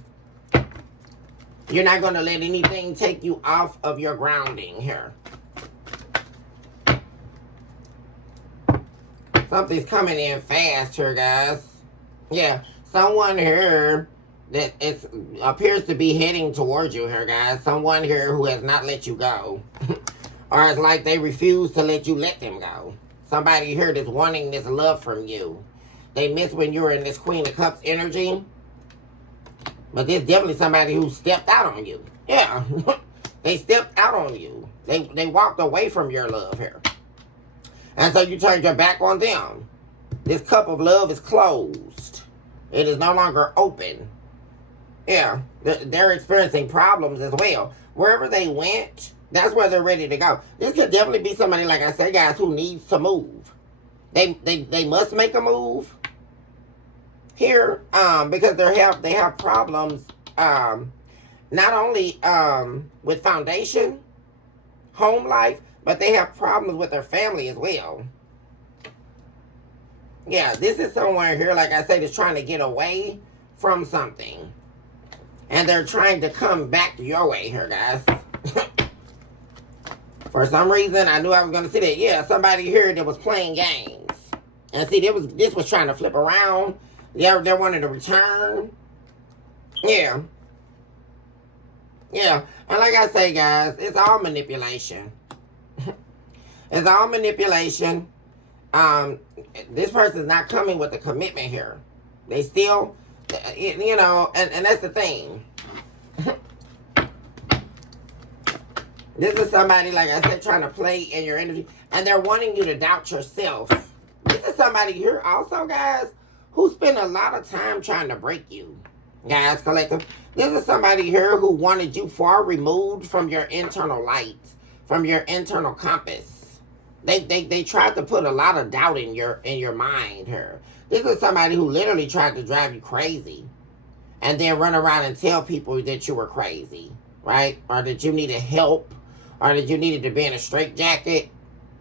You're not going to let anything take you off of your grounding here. Something's coming in fast here, guys. Yeah, someone here that appears to be heading towards you here, guys. Someone here who has not let you go. Or it's like they refuse to let you let them go. Somebody here that's wanting this love from you. They miss when you were in this Queen of Cups energy. But there's definitely somebody who stepped out on you. Yeah, they stepped out on you. They walked away from your love here. And so you turned your back on them. This cup of love is closed. It is no longer open. Yeah, they're experiencing problems as well. Wherever they went, that's where they're ready to go. This could definitely be somebody, like I said, guys, who needs to move. They must make a move here, because they have problems, not only with foundation, home life, but they have problems with their family as well. Yeah, this is someone here, like I said, is trying to get away from something. And they're trying to come back your way here, guys. For some reason, I knew I was going to see that. Yeah, somebody here that was playing games. And see, this was trying to flip around. They're wanting to return. Yeah. Yeah. And like I say, guys, it's all manipulation. It's all manipulation. This person's not coming with a commitment here. They still, and that's the thing. This is somebody, like I said, trying to play in your energy. And they're wanting you to doubt yourself. This is somebody here also, guys, who spent a lot of time trying to break you. Guys, collective. This is somebody here who wanted you far removed from your internal light, from your internal compass. They tried to put a lot of doubt in your mind here. This is somebody who literally tried to drive you crazy. And then run around and tell people that you were crazy. Right? Or that you needed help. or that you needed to be in a straitjacket,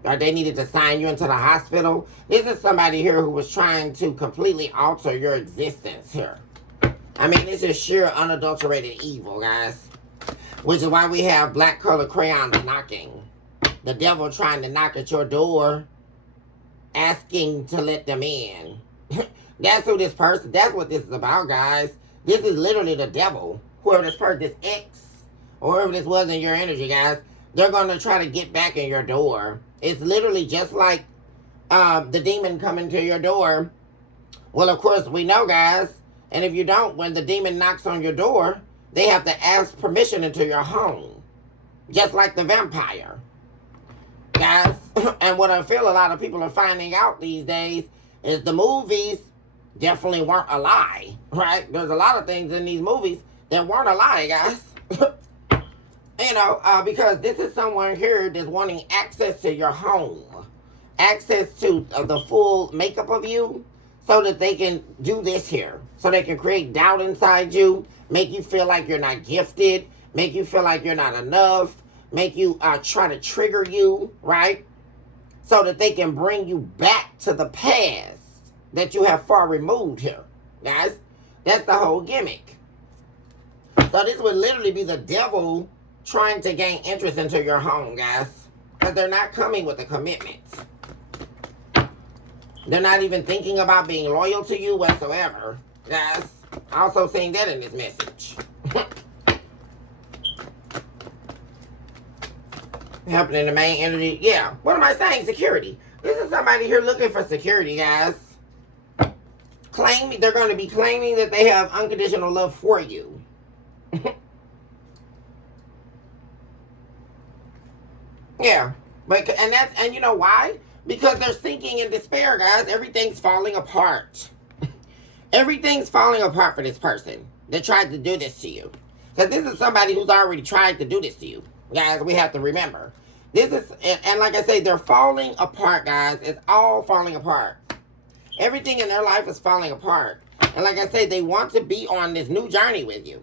or they needed to sign you into the hospital. This is somebody here who was trying to completely alter your existence here. I mean, this is sheer unadulterated evil, guys. Which is why we have black colored crayons knocking. The devil trying to knock at your door, asking to let them in. That's who this person, that's what this is about, guys. This is literally the devil. Whoever this person, this ex, or whoever this was in your energy, guys, they're going to try to get back in your door. It's literally just like the demon coming to your door. Well, of course, we know, guys, and if you don't, when the demon knocks on your door, they have to ask permission into your home. Just like the vampire. Guys, and what I feel a lot of people are finding out these days is the movies definitely weren't a lie, right? There's a lot of things in these movies that weren't a lie, guys. You know, because this is someone here that's wanting access to your home, access to the full makeup of you, so that they can do this here, so they can create doubt inside you, make you feel like you're not gifted, make you feel like you're not enough, make you try to trigger you, right? So that they can bring you back to the past that you have far removed here, guys. That's the whole gimmick. So this would literally be the devil trying to gain interest into your home, guys. Because they're not coming with a commitment. They're not even thinking about being loyal to you whatsoever, guys. Also seeing that in this message. Happening in the main energy. Yeah. What am I saying? Security. This is somebody here looking for security, guys. They're going to be claiming that they have unconditional love for you. Yeah. And you know why? Because they're sinking in despair, guys. Everything's falling apart. Everything's falling apart for this person that tried to do this to you. Because this is somebody who's already tried to do this to you. Guys, we have to remember. This is, and like I say, they're falling apart, guys. It's all falling apart. Everything in their life is falling apart. And like I say, they want to be on this new journey with you.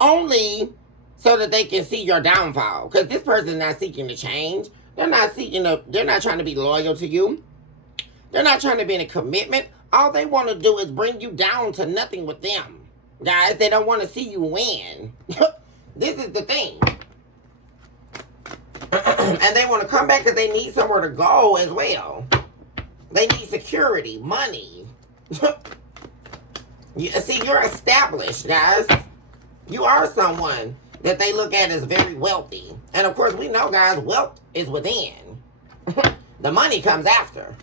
Only so that they can see your downfall. Because this person is not seeking to change. They're not trying to be loyal to you. They're not trying to be in a commitment. All they want to do is bring you down to nothing with them. Guys, they don't want to see you win. This is the thing. And they want to come back because they need somewhere to go as well. They need security, money. See, you're established, guys. You are someone that they look at as very wealthy. And of course, we know, guys, wealth is within. The money comes after.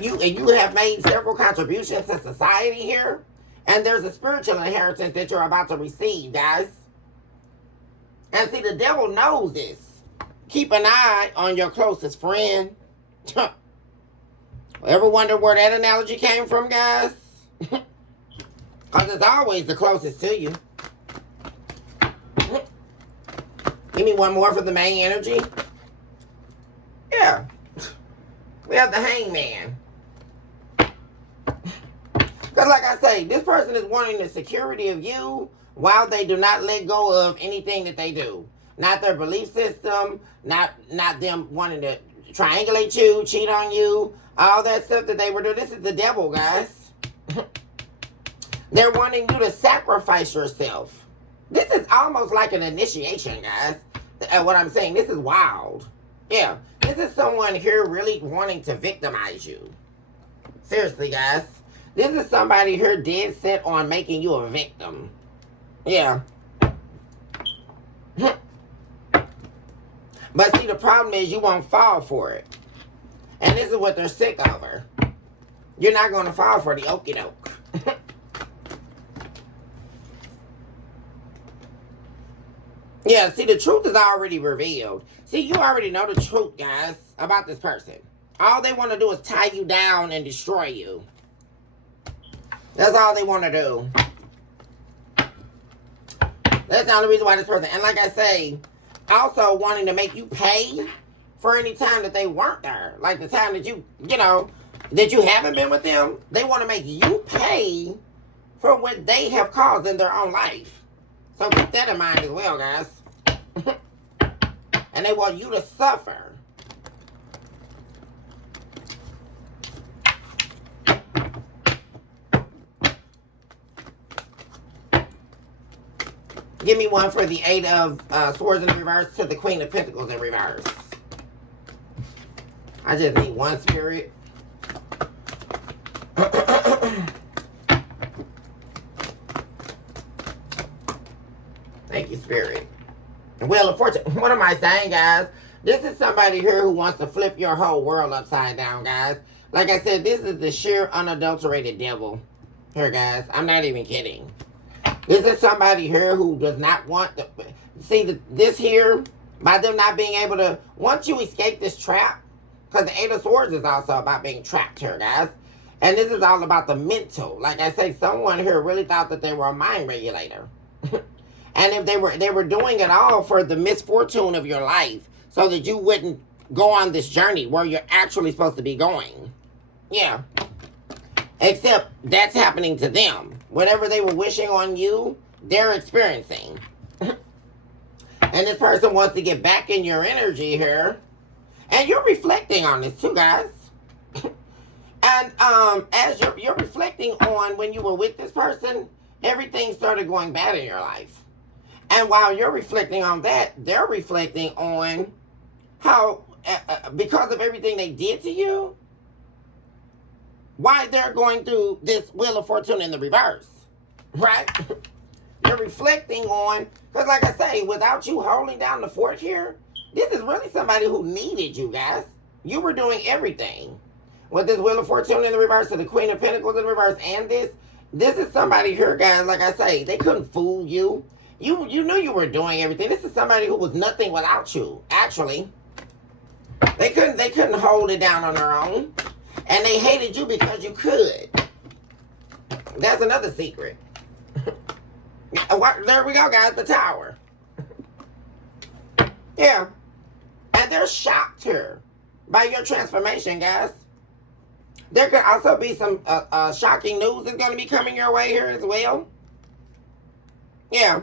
You have made several contributions to society here. And there's a spiritual inheritance that you're about to receive, guys. And see, the devil knows this. Keep an eye on your closest friend. Ever wonder where that analogy came from, guys? Because it's always the closest to you. Give me one more for the main energy. Yeah. We have the hangman. Because like I say, this person is wanting the security of you while they do not let go of anything that they do. Not their belief system, not them wanting to triangulate you, cheat on you, all that stuff that they were doing. This is the devil, guys. They're wanting you to sacrifice yourself. This is almost like an initiation, guys. What I'm saying, this is wild. Yeah, this is someone here really wanting to victimize you. Seriously, guys. This is somebody here dead set on making you a victim. Yeah. But see, the problem is you won't fall for it. And this is what they're sick over. You're not going to fall for the okie doke. Yeah, see, the truth is already revealed. See, you already know the truth, guys, about this person. All they want to do is tie you down and destroy you. That's all they want to do. That's the only reason why this person... And like I say, also wanting to make you pay for any time that they weren't there. Like the time that that you haven't been with them. They want to make you pay for what they have caused in their own life. So keep that in mind as well, guys. And they want you to suffer. Give me one for the Eight of Swords in reverse to the Queen of Pentacles in reverse. I just need one, Spirit. Thank you, Spirit. Well, unfortunately, what am I saying, guys? This is somebody here who wants to flip your whole world upside down, guys. Like I said, this is the sheer unadulterated devil here, guys. I'm not even kidding. This is somebody here who does not want to see this here, by them not being able to, once you escape this trap, because the Eight of Swords is also about being trapped here, guys. And this is all about the mental. Like I say, someone here really thought that they were a mind regulator. And if they were doing it all for the misfortune of your life, so that you wouldn't go on this journey where you're actually supposed to be going. Yeah. Except that's happening to them. Whatever they were wishing on you, they're experiencing. And this person wants to get back in your energy here. And you're reflecting on this too, guys. And as you're reflecting on when you were with this person, everything started going bad in your life. And while you're reflecting on that, they're reflecting on how, because of everything they did to you, why they're going through this Wheel of Fortune in the reverse, right? You're reflecting on, because like I say, without you holding down the fort here, this is really somebody who needed you, guys. You were doing everything. With this Wheel of Fortune in the reverse, to the Queen of Pentacles in the reverse, and this is somebody here, guys, like I say, they couldn't fool you. You knew you were doing everything. This is somebody who was nothing without you, actually. They couldn't hold it down on their own. And they hated you because you could. That's another secret. There we go, guys, the Tower. Yeah. And they're shocked here by your transformation, guys. There could also be some shocking news that's going to be coming your way here as well. Yeah.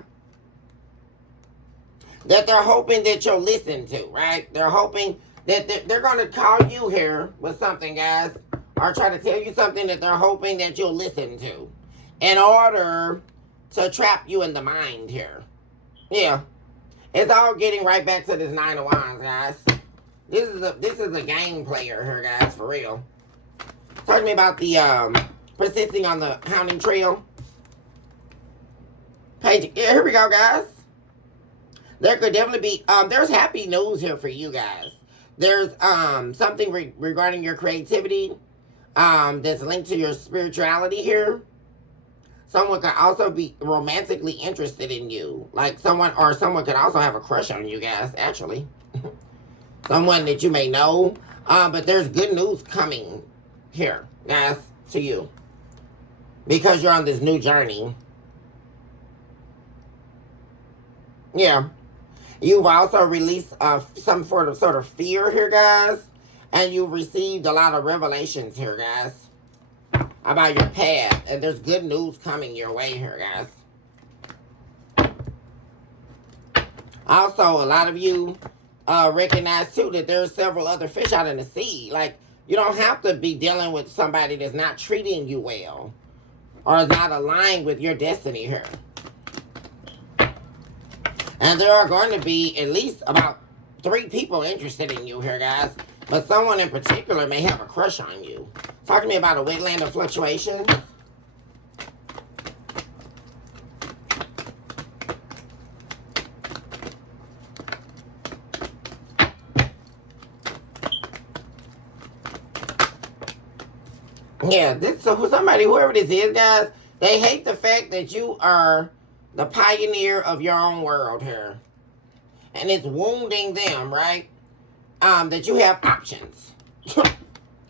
That they're hoping that you'll listen to, right? They're hoping that they're going to call you here with something, guys, or try to tell you something that they're hoping that you'll listen to in order to trap you in the mind here. Yeah. It's all getting right back to this Nine of Wands, guys. This is a game player here, guys, for real. Talk to me about the persisting on the hounding trail. Page, yeah, here we go, guys. There could definitely be, there's happy news here for you guys. There's something regarding your creativity that's linked to your spirituality here. Someone could also be romantically interested in you. Like someone could also have a crush on you guys, actually. Someone that you may know. But there's good news coming here, guys, to you. Because you're on this new journey. Yeah. You've also released some sort of fear here, guys. And you've received a lot of revelations here, guys, about your path. And there's good news coming your way here, guys. Also, a lot of you recognize, too, that there's several other fish out in the sea. Like, you don't have to be dealing with somebody that's not treating you well or is not aligned with your destiny here. And there are going to be at least about 3 people interested in you here, guys. But someone in particular may have a crush on you. Talk to me about a wetland of fluctuation. Yeah, whoever this is, guys, they hate the fact that you are the pioneer of your own world here. And it's wounding them, right? That you have options.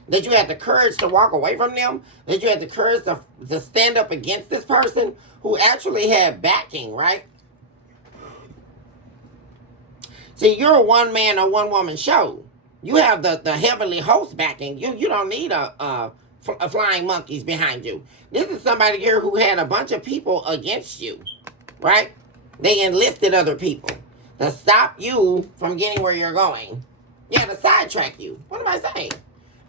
That you had the courage to walk away from them. That you had the courage to stand up against this person who actually had backing, right? See, you're a one-man or one-woman show. You have the heavenly host backing. You don't need a flying monkeys behind you. This is somebody here who had a bunch of people against you, right? They enlisted other people to stop you from getting where you're going. Yeah, to sidetrack you. What am I saying?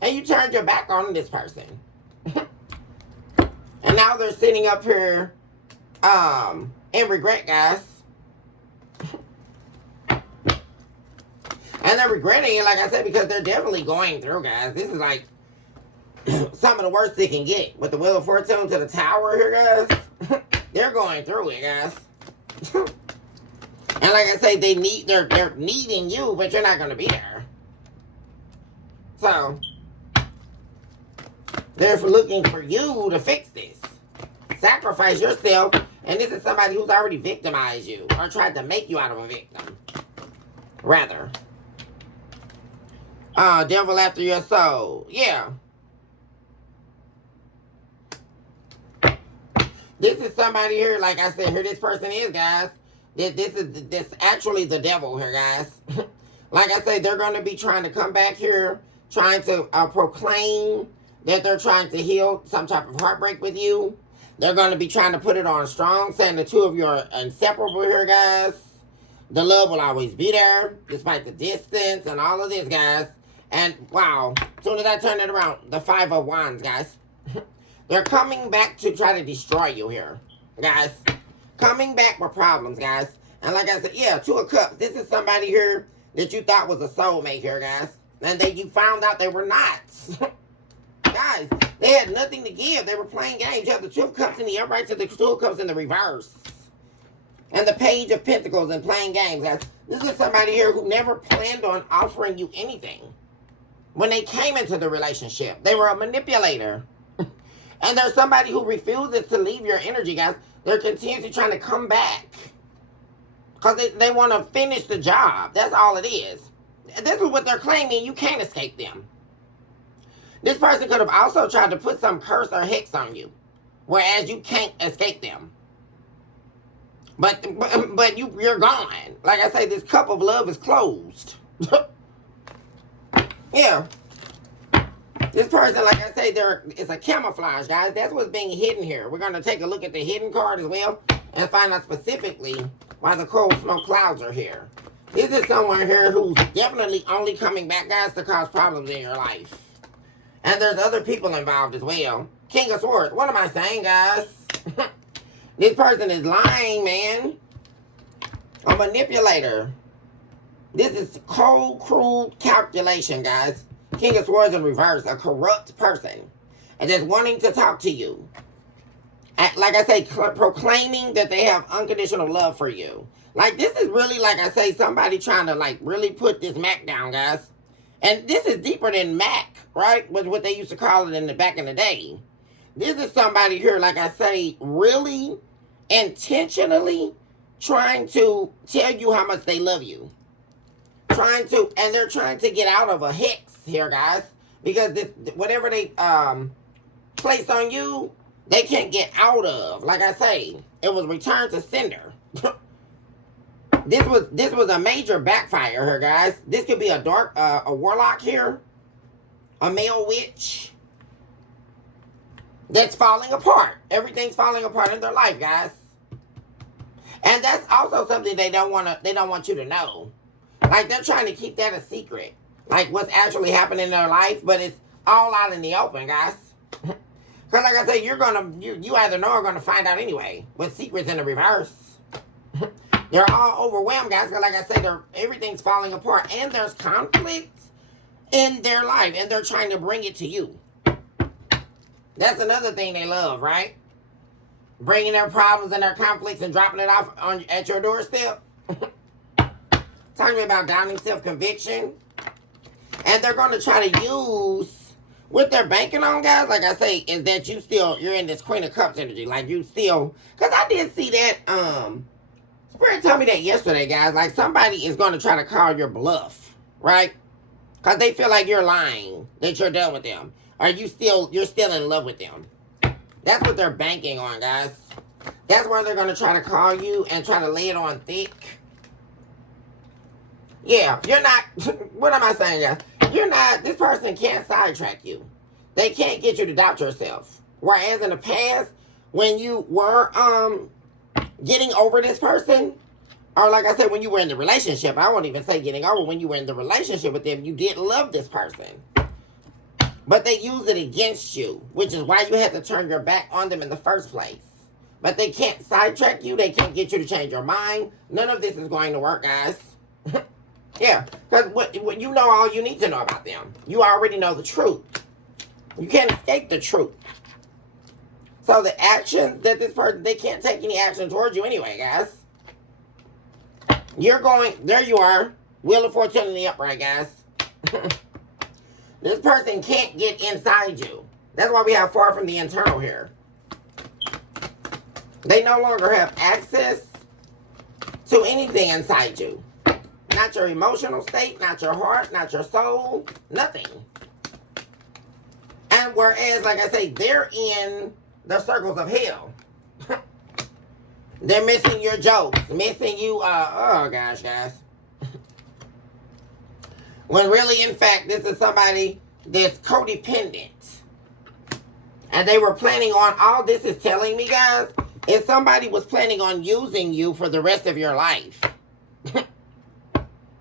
And you turned your back on this person. And now they're sitting up here in regret, guys. And they're regretting it, like I said, because they're definitely going through, guys. This is like some of the worst they can get. With the Wheel of Fortune to the Tower here, guys. They're going through it, guys. And like I say, they're needing you, but you're not going to be there. So, they're looking for you to fix this. Sacrifice yourself. And this is somebody who's already victimized you or tried to make you out of a victim. Rather. Devil after your soul. Yeah. This is somebody here, like I said, here this person is, guys. This actually the devil here, guys. Like I said, they're going to be trying to come back here, trying to proclaim that they're trying to heal some type of heartbreak with you. They're going to be trying to put it on strong, saying the two of you are inseparable here, guys. The love will always be there, despite the distance and all of this, guys. And, wow, as soon as I turn it around, the 5 of Wands, guys. They're coming back to try to destroy you here, guys. Coming back with problems, guys. And like I said, yeah, 2 of Cups. This is somebody here that you thought was a soulmate here, guys. And then you found out they were not. Guys, they had nothing to give. They were playing games. You have the 2 of Cups in the upright to the 2 of Cups in the reverse. And the Page of Pentacles and playing games, guys. This is somebody here who never planned on offering you anything. When they came into the relationship, they were a manipulator. And there's somebody who refuses to leave your energy, guys. They're continuously trying to come back. Because they want to finish the job. That's all it is. This is what they're claiming. You can't escape them. This person could have also tried to put some curse or hex on you. Whereas you can't escape them. But you're gone. Like I say, this cup of love is closed. Yeah. This person, like I say, it's a camouflage, guys. That's what's being hidden here. We're going to take a look at the hidden card as well and find out specifically why the cold smoke clouds are here. This is someone here who's definitely only coming back, guys, to cause problems in your life. And there's other people involved as well. King of Swords. What am I saying, guys? This person is lying, man. A manipulator. This is cold, cruel calculation, guys. King of Swords in reverse, a corrupt person. And just wanting to talk to you. Like I say, proclaiming that they have unconditional love for you. Like, this is really, like I say, somebody trying to, like, really put this Mac down, guys. And this is deeper than Mac, right? Was what they used to call it in the back in the day. This is somebody here, like I say, really intentionally trying to tell you how much they love you. And they're trying to get out of a hex here, guys. Because whatever they place on you, they can't get out of. Like I say, it was returned to sender. This was a major backfire here, guys. This could be a warlock here. A male witch. That's falling apart. Everything's falling apart in their life, guys. And that's also something they don't want you to know. Like, they're trying to keep that a secret. Like, what's actually happening in their life, but it's all out in the open, guys. Because, like I say, you either know or going to find out anyway. With secrets in the reverse. They're all overwhelmed, guys. Because, like I say, everything's falling apart. And there's conflict in their life. And they're trying to bring it to you. That's another thing they love, right? Bringing their problems and their conflicts and dropping it off at your doorstep. Talking about downing self-conviction. And they're going to try to use, what they're banking on, guys, like I say, is that you're in this Queen of Cups energy. Like, you still, because I did see that, Spirit told me that yesterday, guys. Like, somebody is going to try to call your bluff, right? Because they feel like you're lying, that you're done with them. Or you're still in love with them. That's what they're banking on, guys. That's where they're going to try to call you and try to lay it on thick. Yeah, you're not, what am I saying, guys? You're not, this person can't sidetrack you. They can't get you to doubt yourself. Whereas in the past, when you were Getting over this person, or like I said, when you were in the relationship, I won't even say getting over. When you were in the relationship with them, you did love this person. But they use it against you, which is why you had to turn your back on them in the first place. But they can't sidetrack you. They can't get you to change your mind. None of this is going to work, guys. Yeah, because what you know all you need to know about them. You already know the truth. You can't escape the truth. So the actions that this person, they can't take any action towards you anyway, guys. You're going, there you are. Wheel of Fortune in the upright, guys. This person can't get inside you. That's why we have far from the internal here. They no longer have access to anything inside you. Not your emotional state, not your heart, not your soul, nothing. And whereas, like I say, they're in the circles of hell. They're missing your jokes, missing you, oh gosh, guys. When really, in fact, this is somebody that's codependent. And they were planning on, all this is telling me, guys, is somebody was planning on using you for the rest of your life.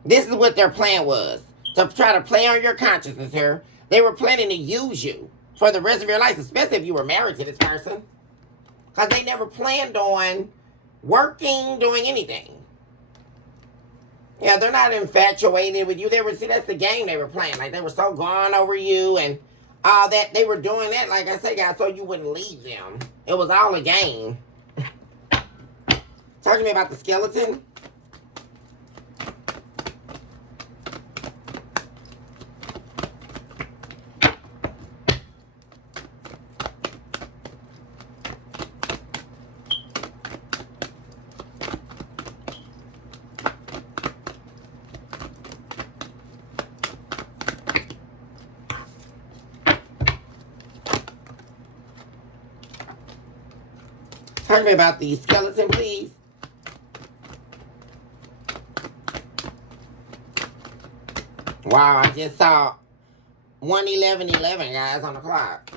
This is what their plan was. To try to play on your consciousness here. They were planning to use you for the rest of your life, especially if you were married to this person. Because they never planned on working, doing anything. Yeah, they're not infatuated with you. They were, see, that's the game they were playing. Like, they were so gone over you and all that. They were doing that, like I say, guys, so you wouldn't leave them. It was all a game. Talk to me about the skeleton. Talk to me about the skeleton, please. Wow, I just saw 1:11:11, guys, on the clock.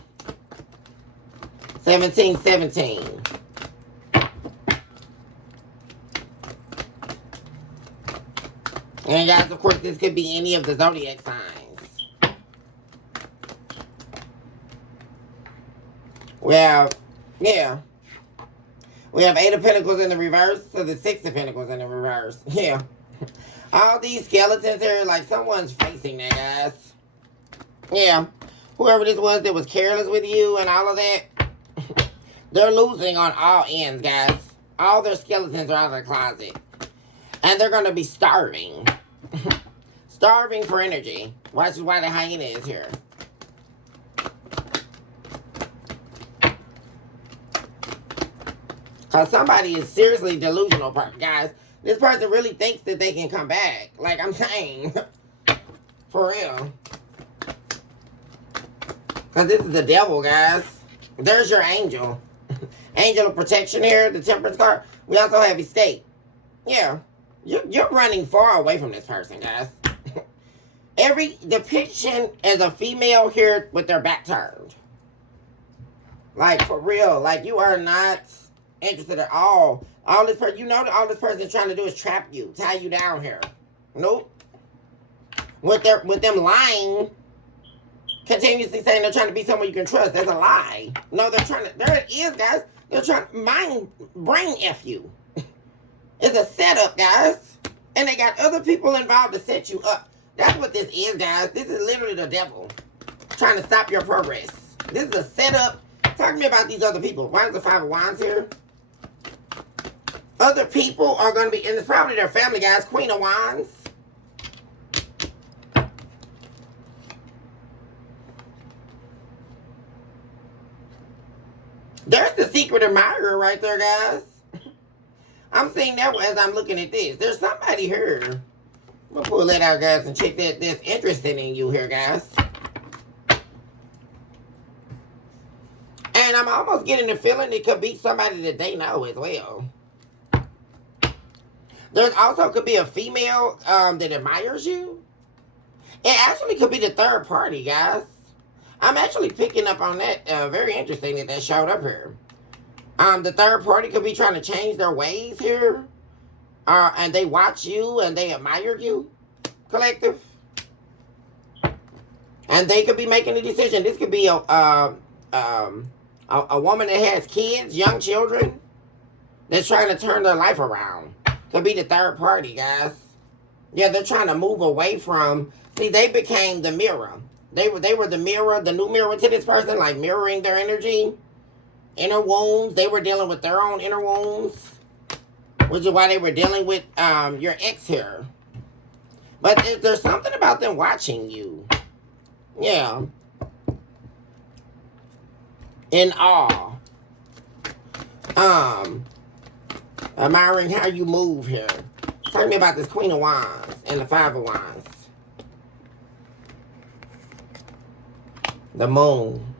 17:17. And guys, of course, this could be any of the zodiac signs. Well, yeah. We have 8 of Pentacles in the reverse, so the 6 of Pentacles in the reverse. Yeah. All these skeletons here, like someone's facing that, guys. Yeah. Whoever this was that was careless with you and all of that, they're losing on all ends, guys. All their skeletons are out of the closet. And they're going to be starving. Starving for energy. Watch why the hyena is here. Because somebody is seriously delusional, guys. This person really thinks that they can come back. Like I'm saying. For real. Because this is the devil, guys. There's your angel. Angel of protection here, the Temperance card. We also have escape. Yeah. You're running far away from this person, guys. Every depiction is a female here with their back turned. Like, for real. Like, you are not interested at all. All this person, you know that all this person is trying to do is trap you, tie you down here. Nope. With them lying, continuously saying they're trying to be someone you can trust. That's a lie. No, they're trying to, there it is, guys. They're trying to brain F you. It's a setup, guys. And they got other people involved to set you up. That's what this is, guys. This is literally the devil trying to stop your progress. This is a setup. Talk to me about these other people. Why is the 5 of Wands here? Other people are going to be, and it's probably their family, guys. Queen of Wands. There's the secret admirer right there, guys. I'm seeing that as I'm looking at this. There's somebody here. I'm going to pull that out, guys, and check that that's interested in you here, guys. And I'm almost getting the feeling it could be somebody that they know as well. There's also could be a female that admires you. It actually could be the third party, guys. I'm actually picking up on that. Very interesting that showed up here. The third party could be trying to change their ways here. And they watch you and they admire you, collective. And they could be making a decision. This could be a woman that has kids, young children, that's trying to turn their life around. Could be the third party, guys. Yeah, they're trying to move away from. See, they became the mirror. They were the mirror, the new mirror to this person, like mirroring their energy, inner wounds. They were dealing with their own inner wounds, which is why they were dealing with your ex here. But there's something about them watching you. Yeah. In awe. Admiring how you move here. Talk to me about this Queen of Wands and the Five of Wands. The Moon.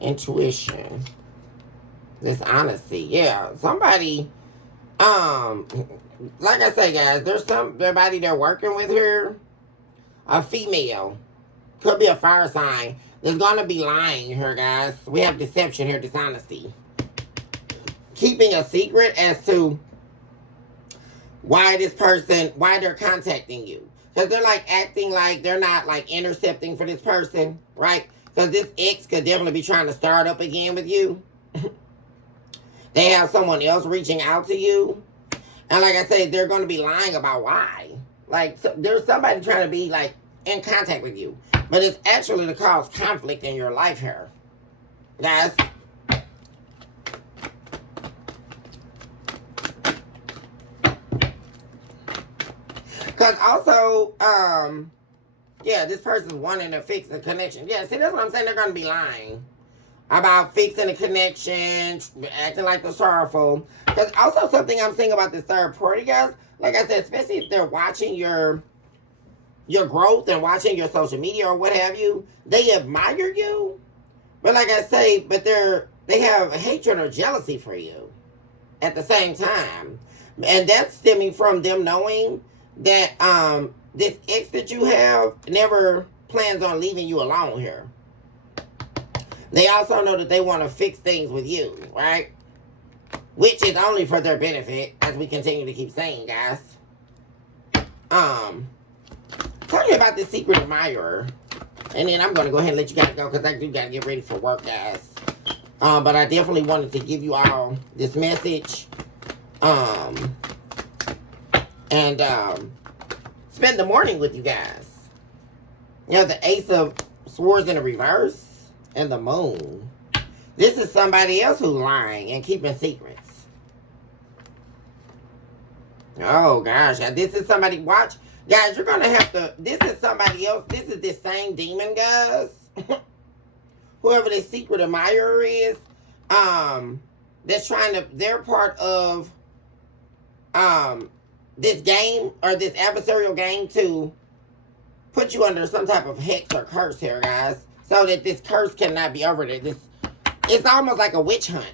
Intuition. This honesty. Yeah. Somebody, like I say, guys, there's somebody they're working with here. A female. Could be a fire sign. There's going to be lying here, guys. We have deception here, dishonesty. Keeping a secret as to why they're contacting you. Because they're like acting like they're not like intercepting for this person, right? Because this ex could definitely be trying to start up again with you. They have someone else reaching out to you. And like I said, they're going to be lying about why. Like, so there's somebody trying to be like in contact with you. But it's actually to cause conflict in your life here. Guys. Because also, yeah, this person's wanting to fix the connection. Yeah, see, that's what I'm saying. They're going to be lying about fixing the connection, acting like they're sorrowful. Because also something I'm saying about this third party, guys, like I said, especially if they're watching your growth and watching your social media or what have you, they admire you. But like I say, but they have hatred or jealousy for you at the same time. And that's stemming from them knowing that this ex that you have never plans on leaving you alone here. They also know that they want to fix things with you, right? Which is only for their benefit, as we continue to keep saying, guys. Tell me about this secret admirer. And then I'm going to go ahead and let you guys go because I do got to get ready for work, guys. But I definitely wanted to give you all this message. And spend the morning with you guys. You know, the Ace of Swords in the reverse and the Moon. This is somebody else who's lying and keeping secrets. Oh, gosh. This is somebody, watch. Guys, you're going to have to, this is somebody else. This is this same demon, guys. Whoever this secret admirer is, that's trying to, they're part of, this game or this adversarial game to put you under some type of hex or curse here, guys. So that this curse cannot be over there. It's almost like a witch hunt,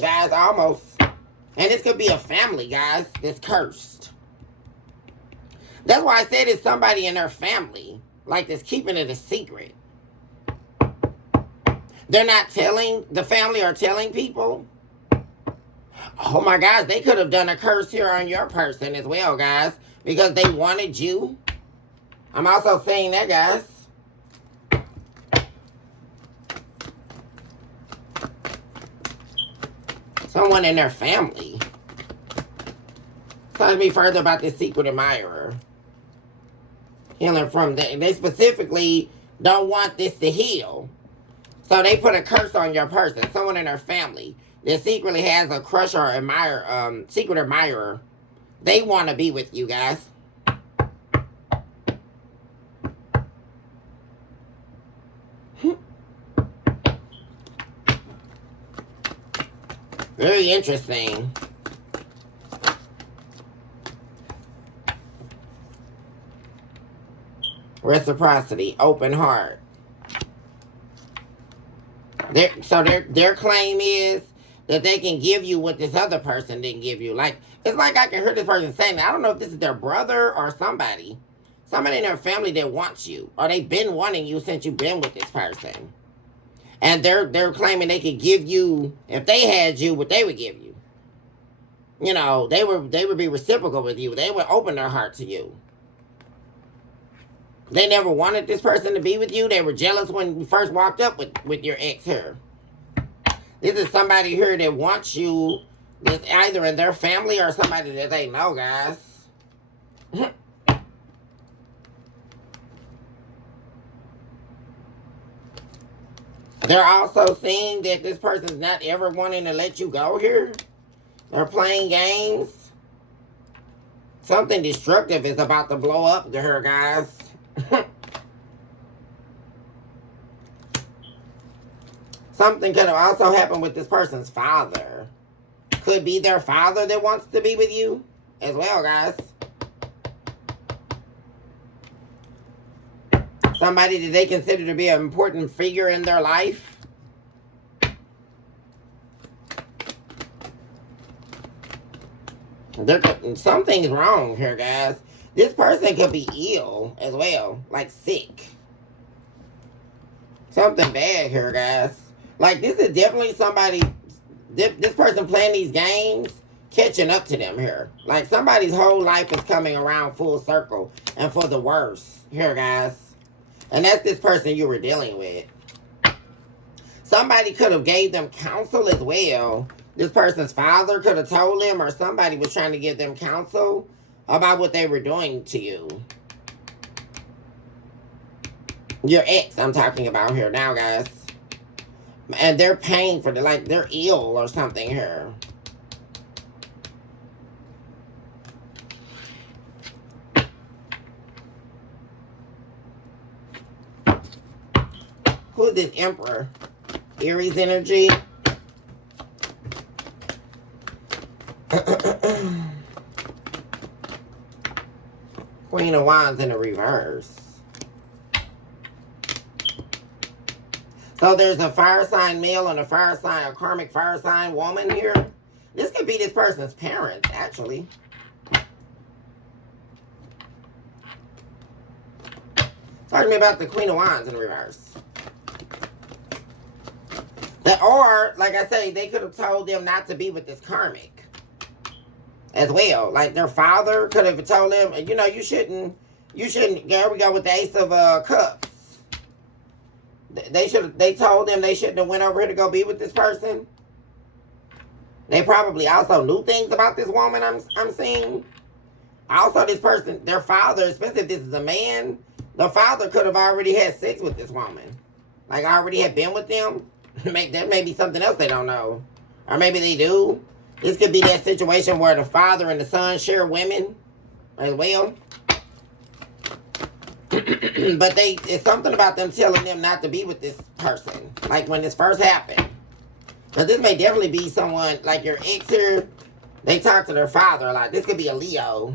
guys, almost. And this could be a family, guys, that's cursed. That's why I said it's somebody in their family, like that's keeping it a secret. They're not telling the family or telling people. Oh my gosh, they could have done a curse here on your person as well, guys, because they wanted you. I'm also saying that, guys. Someone in their family. Tell me further about this secret admirer. Healing from they specifically don't want this to heal. So they put a curse on your person. Someone in their family that secretly has a crush or secret admirer. They want to be with you, guys. Very interesting. Reciprocity, open heart. Their claim is that they can give you what this other person didn't give you. Like, it's like I can hear this person saying that. I don't know if this is their brother or somebody. Somebody in their family that wants you. Or they've been wanting you since you've been with this person. And they're claiming they could give you, if they had you, what they would give you. You know, they would be reciprocal with you. They would open their heart to you. They never wanted this person to be with you. They were jealous when you first walked up with your ex here. This is somebody here that wants you, that's either in their family or somebody that they know, guys. They're also seeing that this person's not ever wanting to let you go here. They're playing games. Something destructive is about to blow up to her, guys. Something could have also happened with this person's father. Could be their father that wants to be with you as well, guys. Somebody that they consider to be an important figure in their life. Something's wrong here, guys. This person could be ill as well, like sick. Something bad here, guys. Like, this is definitely somebody, this person playing these games, catching up to them here. Like, somebody's whole life is coming around full circle and for the worse here, guys. And that's this person you were dealing with. Somebody could have gave them counsel as well. This person's father could have told them, or somebody was trying to give them counsel about what they were doing to you. Your ex, I'm talking about here now, guys. And they're paying for it, like they're ill or something here. Who's this Emperor? Aries energy. Queen of Wands in the reverse. So there's a fire sign male and a karmic fire sign woman here. This could be this person's parents, actually. Talk to me about the Queen of Wands in reverse. Or, like I say, they could have told them not to be with this karmic as well. Like their father could have told them, you know, you shouldn't, there we go with the Ace of Cups. They told them they shouldn't have went over here to go be with this person. They probably also knew things about this woman I'm seeing. Also, this person, their father, especially if this is a man, the father could have already had sex with this woman. Like already had been with them. That may be something else they don't know. Or maybe they do. This could be that situation where the father and the son share women as well. But it's something about them telling them not to be with this person. Like when this first happened. Because this may definitely be someone, like your ex here, they talk to their father a lot. This could be a Leo.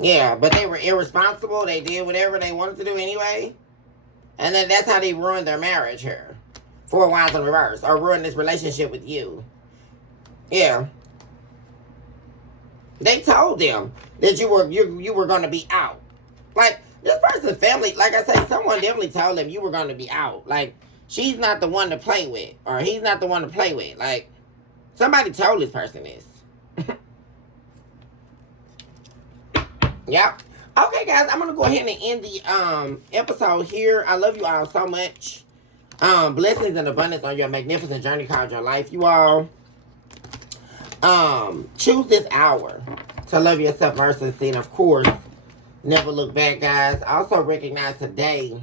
Yeah, but they were irresponsible. They did whatever they wanted to do anyway. And then that's how they ruined their marriage here. 4 Wands in reverse. Or ruined this relationship with you. Yeah. They told them that you were going to be out. Like, this person's family, like I said, someone definitely told them you were going to be out. Like, she's not the one to play with. Or he's not the one to play with. Like, somebody told this person this. Yep. Okay, guys, I'm going to go ahead and end the episode here. I love you all so much. Blessings and abundance on your magnificent journey called your life, you all. Choose this hour to love yourself, mercy, and of course, never look back, guys. Also recognize today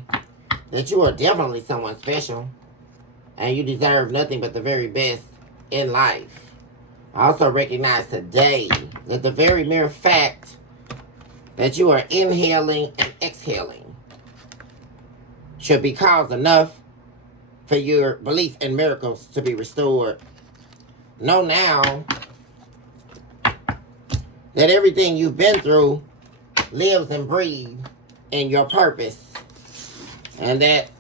that you are definitely someone special and you deserve nothing but the very best in life. Also recognize today that the very mere fact that you are inhaling and exhaling should be cause enough for your belief in miracles to be restored. Know now that everything you've been through lives and breathes in your purpose. And that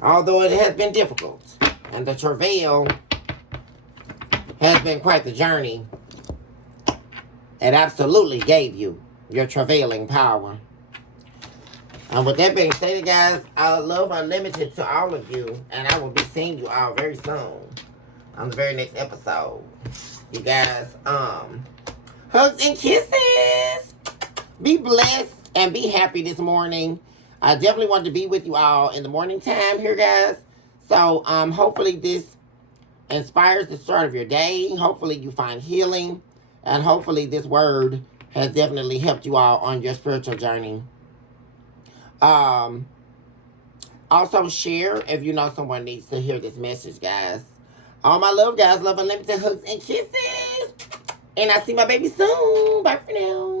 although it has been difficult and the travail has been quite the journey, it absolutely gave you your travailing power. And with that being stated, guys, I love unlimited to all of you, and I will be seeing you all very soon on the very next episode. You guys, hugs and kisses. Be blessed and be happy this morning. I definitely wanted to be with you all in the morning time here, guys. So, hopefully this inspires the start of your day. Hopefully you find healing, and hopefully this word has definitely helped you all on your spiritual journey. Also share if you know someone needs to hear this message, guys. All my love, guys. Love unlimited hugs and kisses. And I'll see my baby soon. Bye for now.